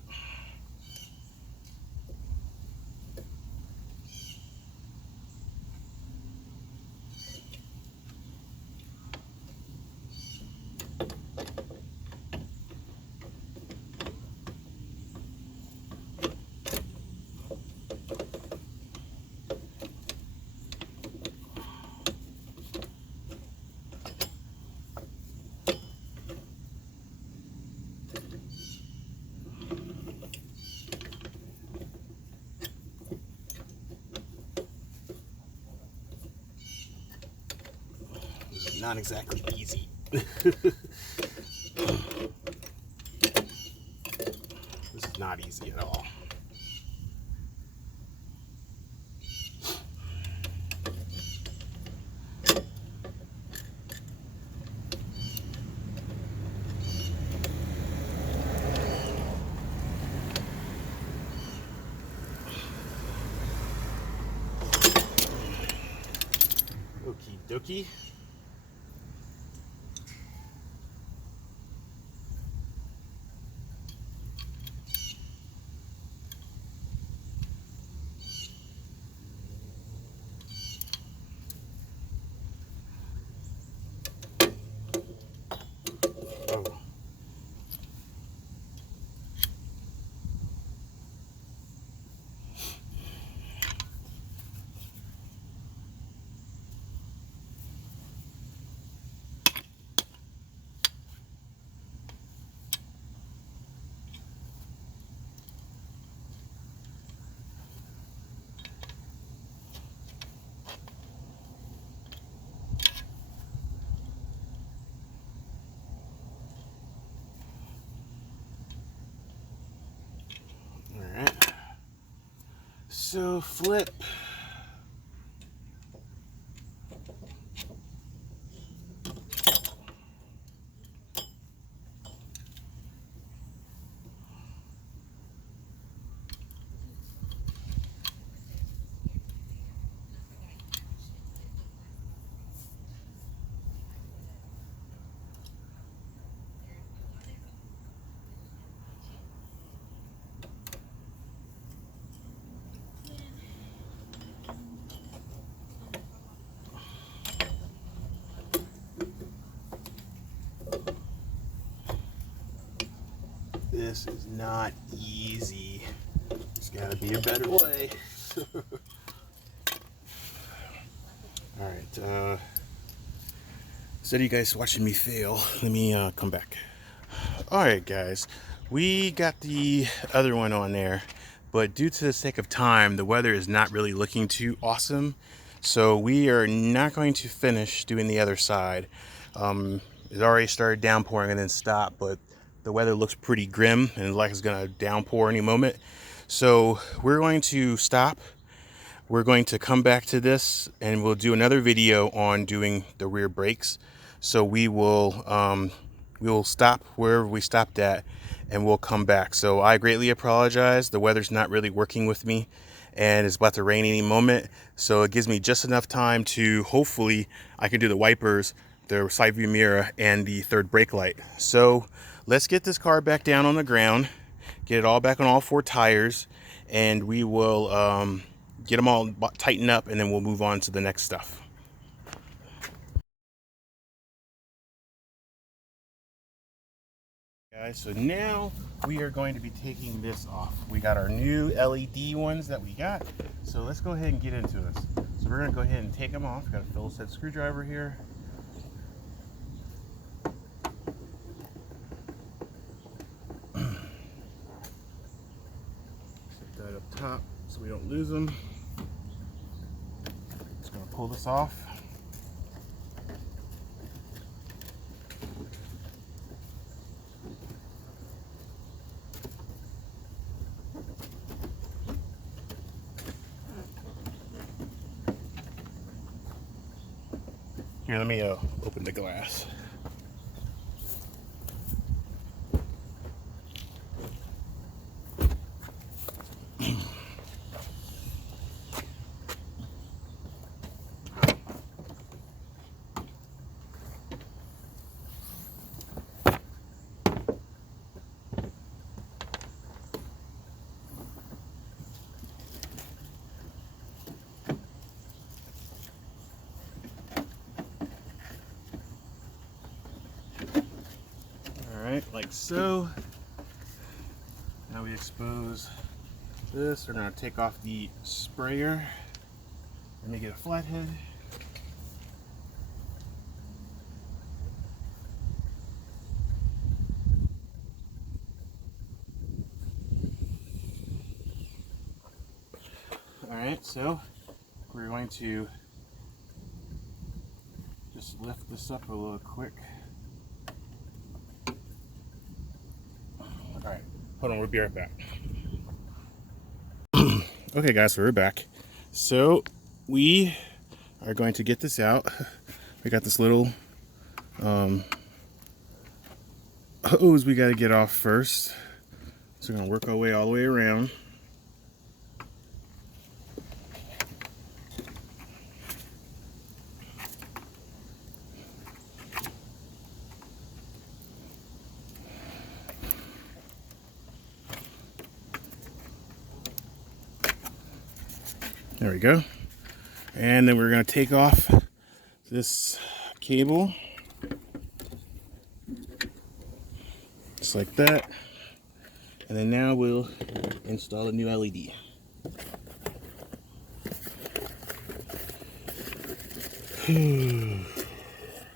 Not exactly easy. This is not easy at all. Okie dokie. So flip. This is not easy. There's gotta be a better way. Alright, instead of you guys watching me fail, let me come back. Alright guys, we got the other one on there, but due to the sake of time, the weather is not really looking too awesome. So we are not going to finish doing the other side. It already started downpouring and then stopped, but the weather looks pretty grim and like it's gonna downpour any moment. So we're going to stop. We're going to come back to this and we'll do another video on doing the rear brakes. So we'll stop wherever we stopped at and we'll come back. So I greatly apologize. The weather's not really working with me and it's about to rain any moment. So it gives me just enough time to hopefully I can do the wipers, the side view mirror, and the third brake light. So let's get this car back down on the ground, get it all back on all 4 tires, and we will get them all tightened up, and then we'll move on to the next stuff. Guys, so now we are going to be taking this off. We got our new LED ones that we got, so let's go ahead and get into this. So we're going to go ahead and take them off. Got a Phillips head screwdriver here. Set that up top so we don't lose them. Just going to pull this off. Here, let me open the glass. Like so. Now we expose this. We're going to take off the sprayer. Let me get a flathead. Alright, so we're going to just lift this up a little quick. Alright, hold on, we'll be right back. Okay guys, so we're back. So we are going to get this out. We got this little hose we got to get off first. So we're going to work our way all the way around. There we go. And then we're going to take off this cable. Just like that. And then now we'll install a new LED.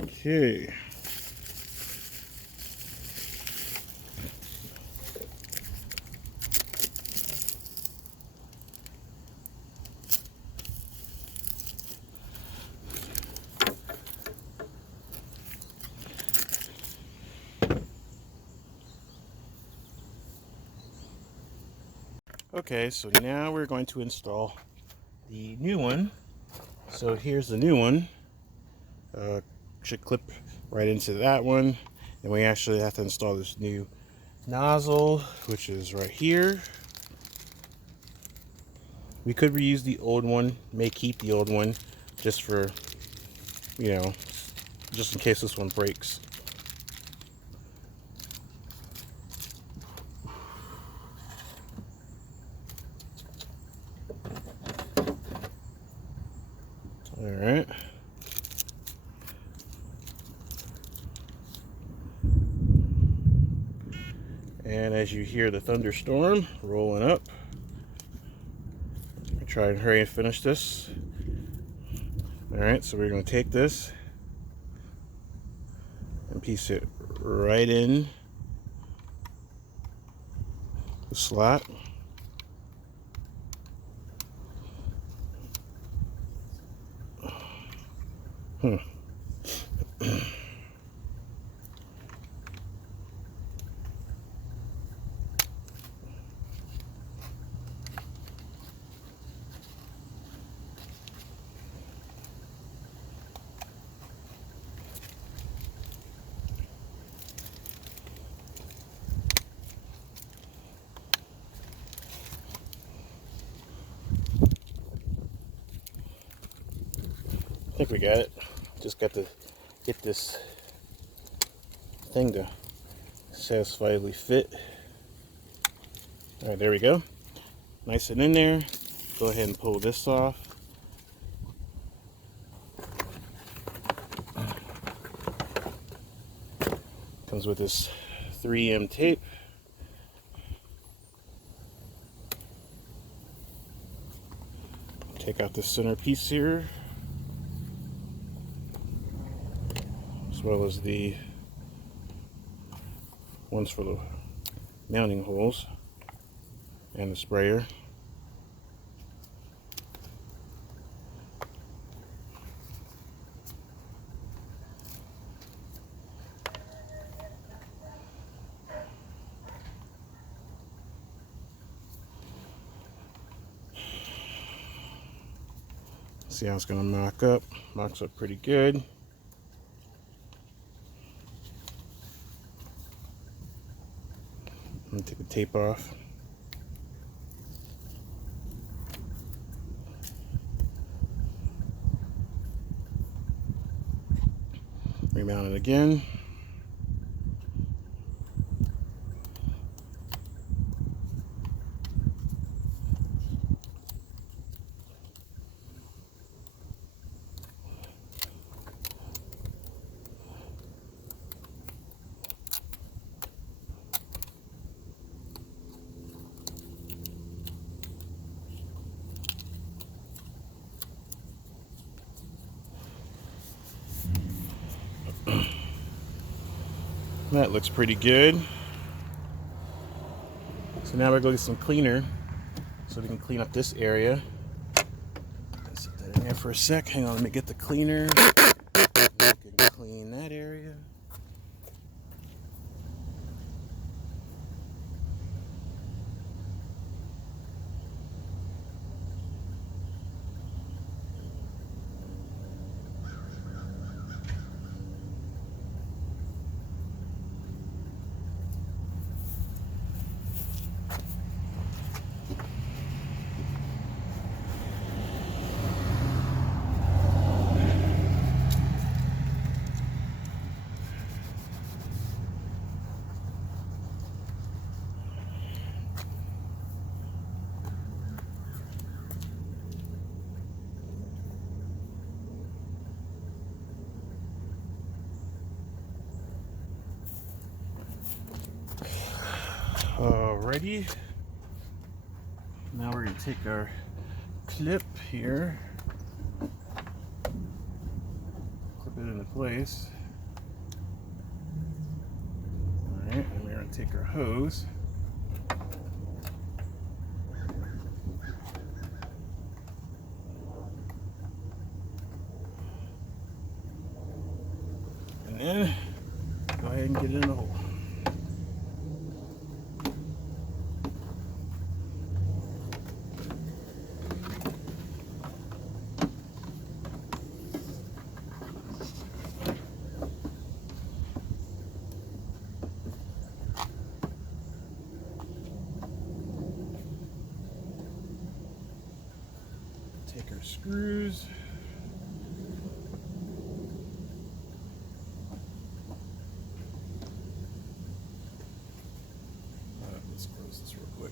Okay. Okay, so now we're going to install the new one. So here's the new one. Should clip right into that one. And we actually have to install this new nozzle, which is right here. We could reuse the old one, may keep the old one just for, you know, just in case this one breaks. All right. And as you hear the thunderstorm rolling up, I'm gonna try and hurry and finish this. All right, so we're gonna take this and piece it right in the slot. think we got it. Just got to get this thing to satisfyingly fit. All right, there we go. Nice and in there. Go ahead and pull this off. Comes with this 3M tape. Take out the center piece here, as well as the ones for the mounting holes and the sprayer. See how it's going to mock up. Mocks up pretty good. I'm going to take the tape off. Remount it again. That looks pretty good. So now we're going to get some cleaner so we can clean up this area. Set that in there for a sec. Hang on, let me get the cleaner. We can clean that area. Alrighty. Now we're going to take our clip here, clip it into place. Alright, and we're going to take our hose. And then go ahead and get it in the hole. Take our screws. Let's close this real quick.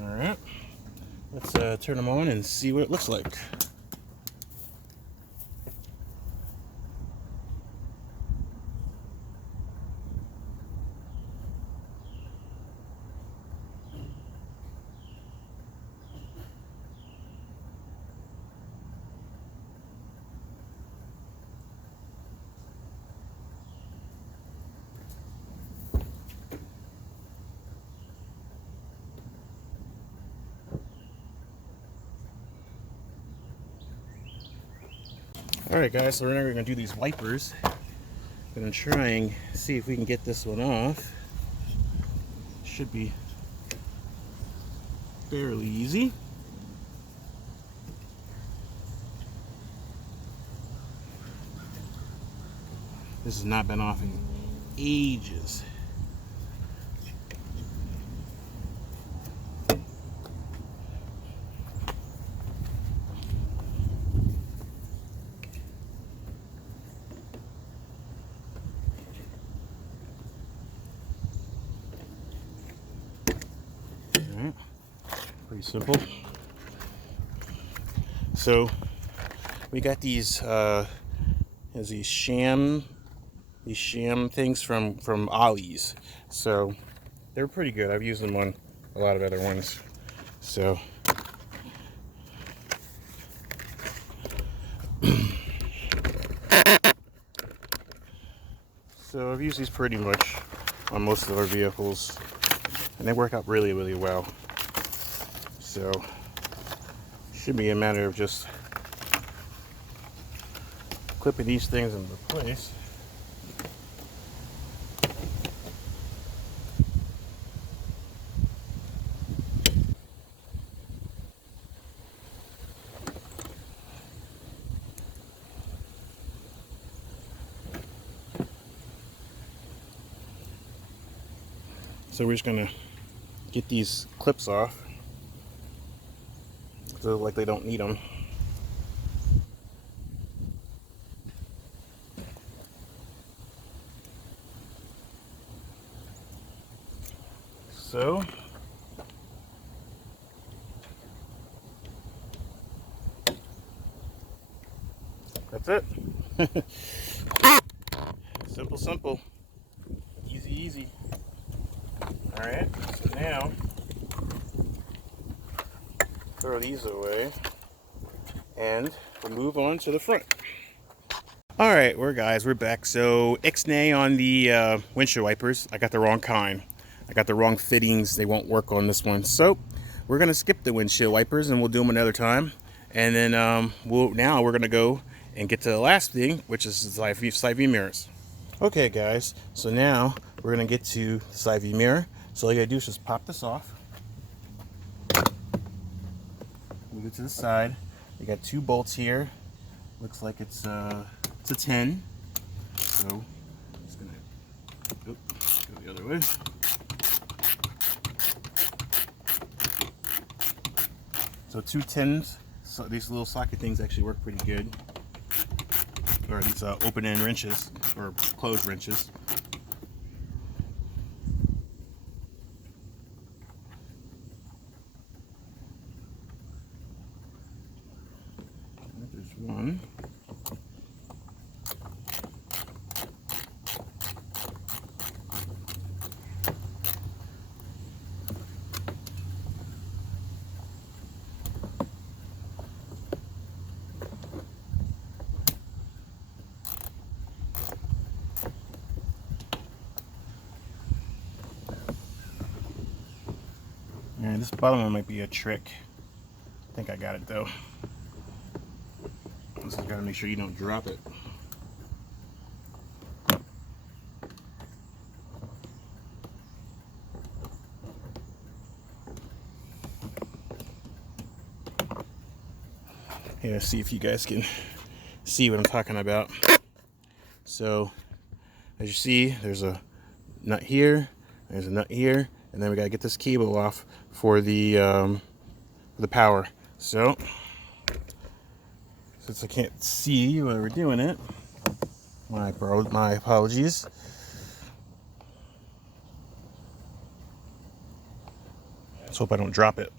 Alright, let's turn them on and see what it looks like. Alright guys, so now we're going to do these wipers. Gonna try and see if we can get this one off. Should be fairly easy. This has not been off in ages. Alright, pretty simple. So we got these these sham things from Ollie's. So they're pretty good. I've used them on a lot of other ones. So I've used these pretty much on most of our vehicles, and they work out really, really well. So should be a matter of just clipping these things into place. So we're just gonna get these clips off, so like they don't need them. So that's it. Simple, simple, easy, easy. All right, so now throw these away and we'll move on to the front. All right, we're back. So ixnay on the windshield wipers. I got the wrong kind. I got the wrong fittings. They won't work on this one. So we're gonna skip the windshield wipers and we'll do them another time. And then we're gonna go and get to the last thing, which is the side view mirrors. Okay, guys. So now we're gonna get to the side view mirror. So all you gotta do is just pop this off. Move it to the side. You got 2 bolts here. Looks like it's a 10. So just gonna go the other way. So 2 10s. So these little socket things actually work pretty good. Or these open end wrenches or closed wrenches. There's one. And this bottom one might be a trick. I think I got it though. Just gotta make sure you don't drop it. Here, see if you guys can see what I'm talking about. So, as you see, there's a nut here, there's a nut here, and then we gotta get this cable off for the power. So, since I can't see while we're doing it, my apologies. Let's hope I don't drop it.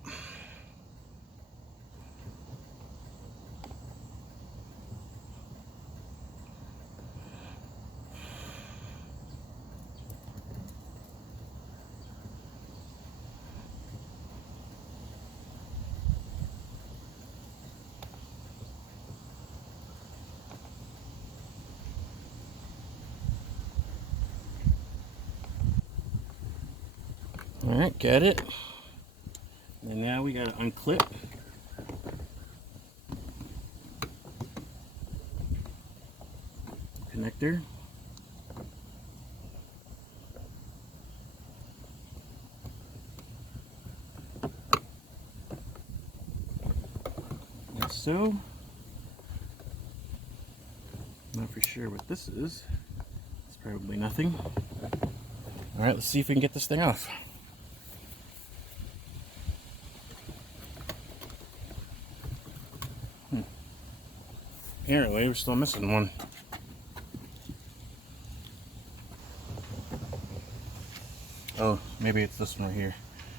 All right, got it. And now we gotta unclip. Connector. so. Not for sure what this is. It's probably nothing. Alright, let's see if we can get this thing off. Apparently, we're still missing one. Oh, maybe it's this one right here.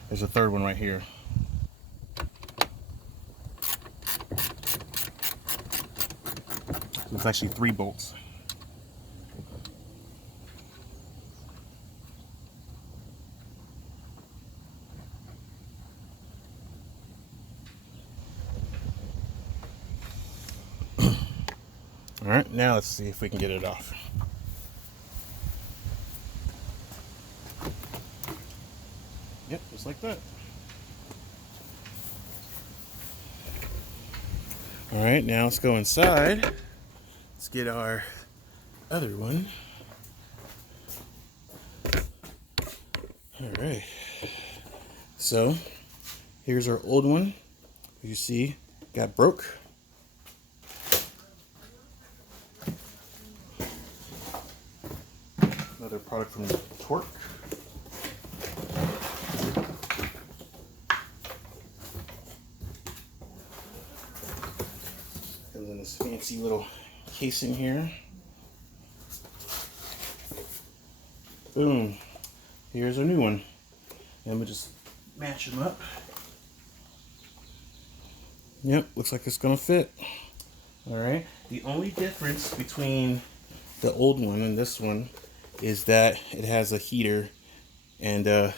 There's a third one right here. So it's actually 3 bolts. Alright, now let's see if we can get it off. Yep, just like that. Alright, now let's go inside. Let's get our other one. Alright. So, here's our old one. As you see, got broke. Another product from Torque. And then this fancy little casing here. Boom. Here's our new one. And we just match them up. Yep, looks like it's gonna fit. Alright. The only difference between the old one and this one is that it has a heater and it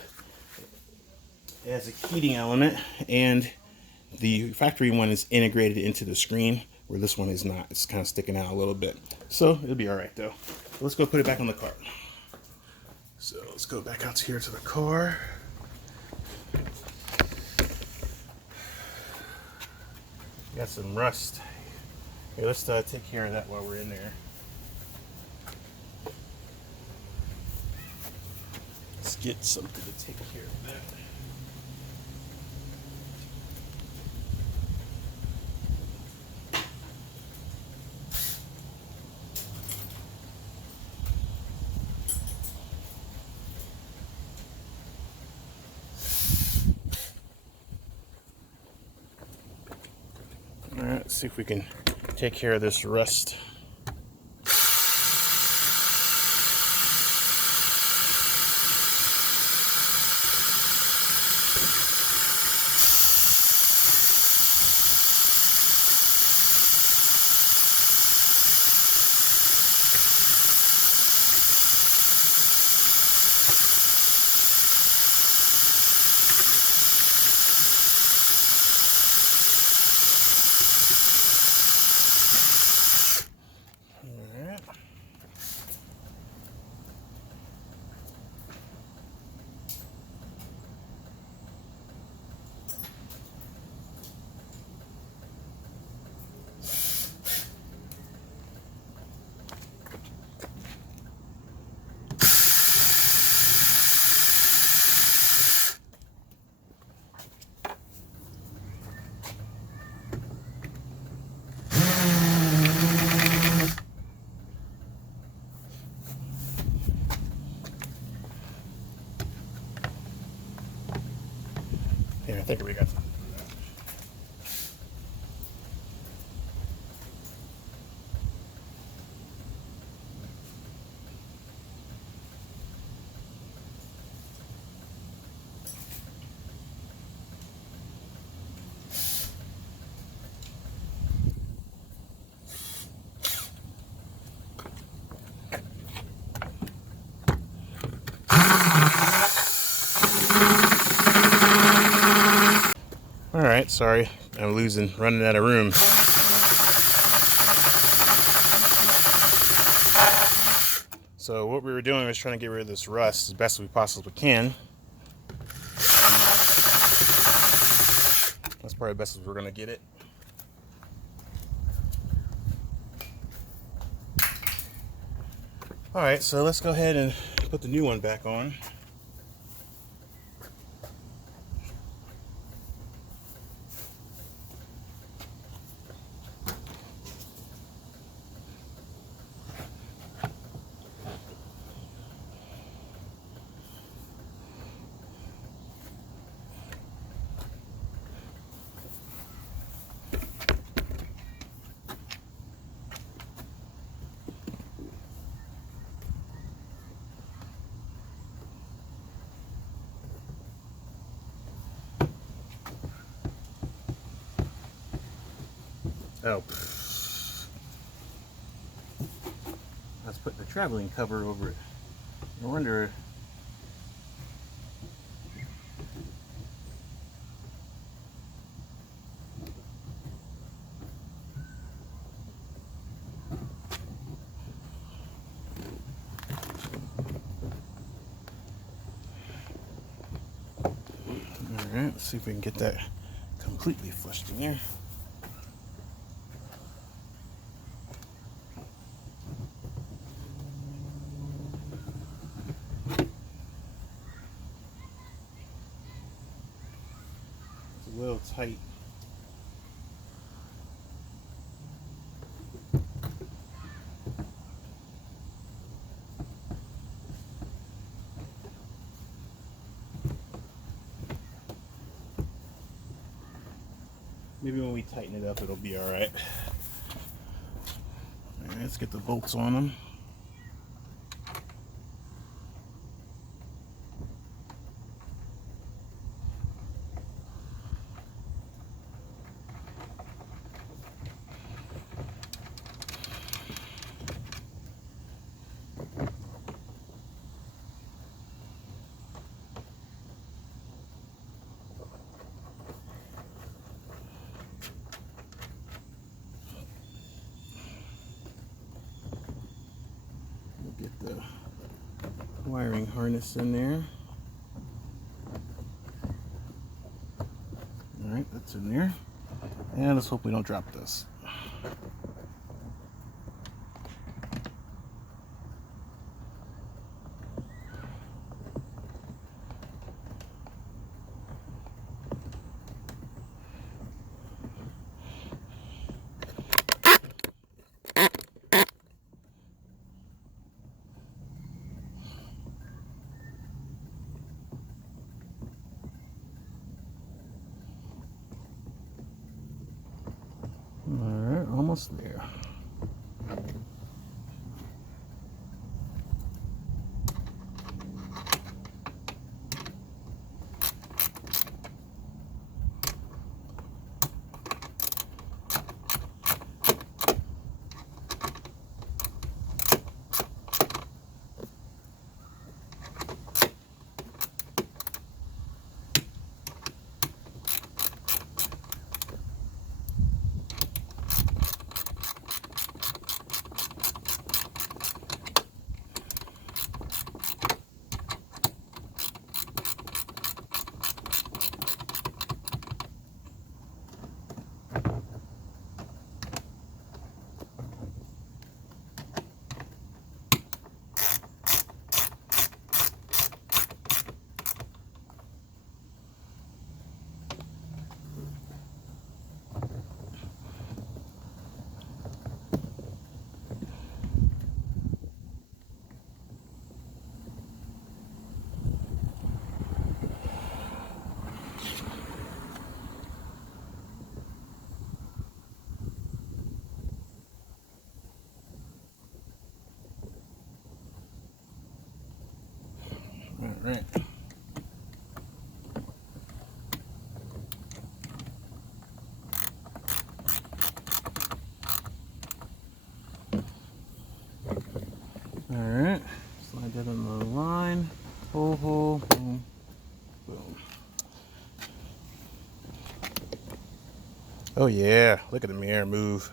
has a heating element, and the factory one is integrated into the screen where this one is not. It's kind of sticking out a little bit. So it'll be alright though. Let's go put it back on the car. So let's go back out here to the car. Got some rust. Here, let's take care of that while we're in there. Let's get something to take care of that. Alright, let's see if we can take care of this rust. Here, I think we got some. Alright, sorry, I'm running out of room. So what we were doing was trying to get rid of this rust as best we possibly can. That's probably the best as we're going to get it. Alright, so let's go ahead and put the new one back on. Oh, I was putting a traveling cover over it. No wonder. Alright, let's see if we can get that completely flushed in here. It's a little tight. Maybe when we tighten it up, it'll be all right. All right, let's get the bolts on them. Get the wiring harness in there. All right, that's in there. And let's hope we don't drop this. Alright, almost there. All right. All right. Slide that in the line. Hole, boom, boom. Oh yeah, look at the mirror move.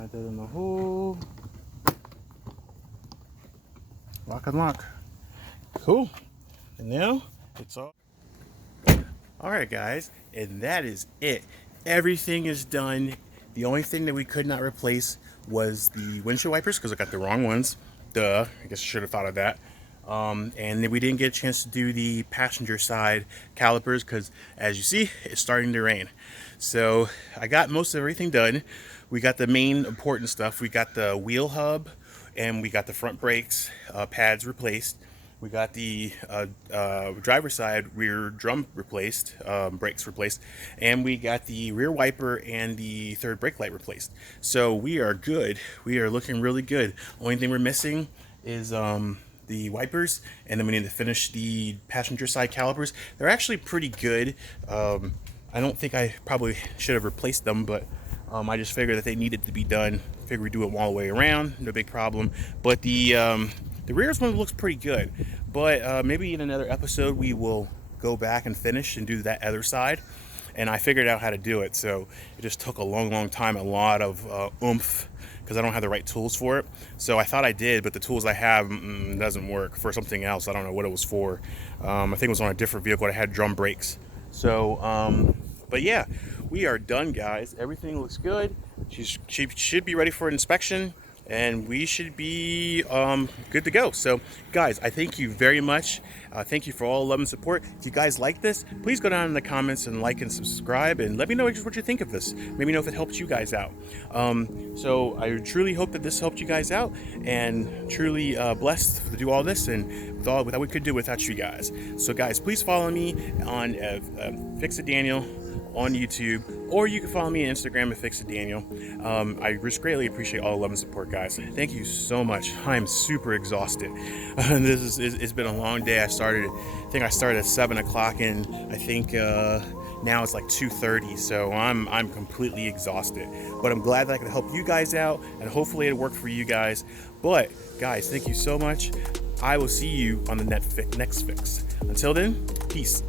Slide that in the hole. Lock and lock. Cool. And now it's all. Alright guys, and that is it. Everything is done. The only thing that we could not replace was the windshield wipers because I got the wrong ones. Duh, I guess I should have thought of that. And then we didn't get a chance to do the passenger side calipers because, as you see, it's starting to rain. So I got most of everything done. We got the main important stuff. We got the wheel hub and we got the front brakes pads replaced. We got the driver's side rear drum replaced, brakes replaced, and we got the rear wiper and the third brake light replaced. So we are good. We are looking really good. Only thing we're missing is the wipers, and then we need to finish the passenger side calipers. They're actually pretty good. I don't think I probably should have replaced them, but I just figured that they needed to be done. Figured we'd do it all the way around, no big problem. But the rear's one looks pretty good, but maybe in another episode we will go back and finish and do that other side. And I figured out how to do it, so it just took a long time, a lot of oomph, because I don't have the right tools for it. So I thought I did, but the tools I have doesn't work for something else. I don't know what it was for. I think it was on a different vehicle that had drum brakes. So, but yeah, we are done, guys. Everything looks good. She should be ready for an inspection, and we should be good to go. So guys, I thank you very much. Thank you for all love and support. If you guys like this, please go down in the comments and like and subscribe, and let me know what you think of this. Maybe know if it helped you guys out. So I truly hope that this helped you guys out, and truly blessed to do all this, and with all that we could do without you guys. So guys, please follow me on Fix It Daniel on YouTube, or you can follow me on Instagram at Fix It Daniel. I just greatly appreciate all the love and support, guys. Thank you so much. I'm super exhausted. It's been a long day. I think I started at 7 o'clock, and I think now it's like 2:30, so I'm completely exhausted. But I'm glad that I could help you guys out, and hopefully it worked for you guys. But guys, thank you so much. I will see you on the next fix. Until then, peace.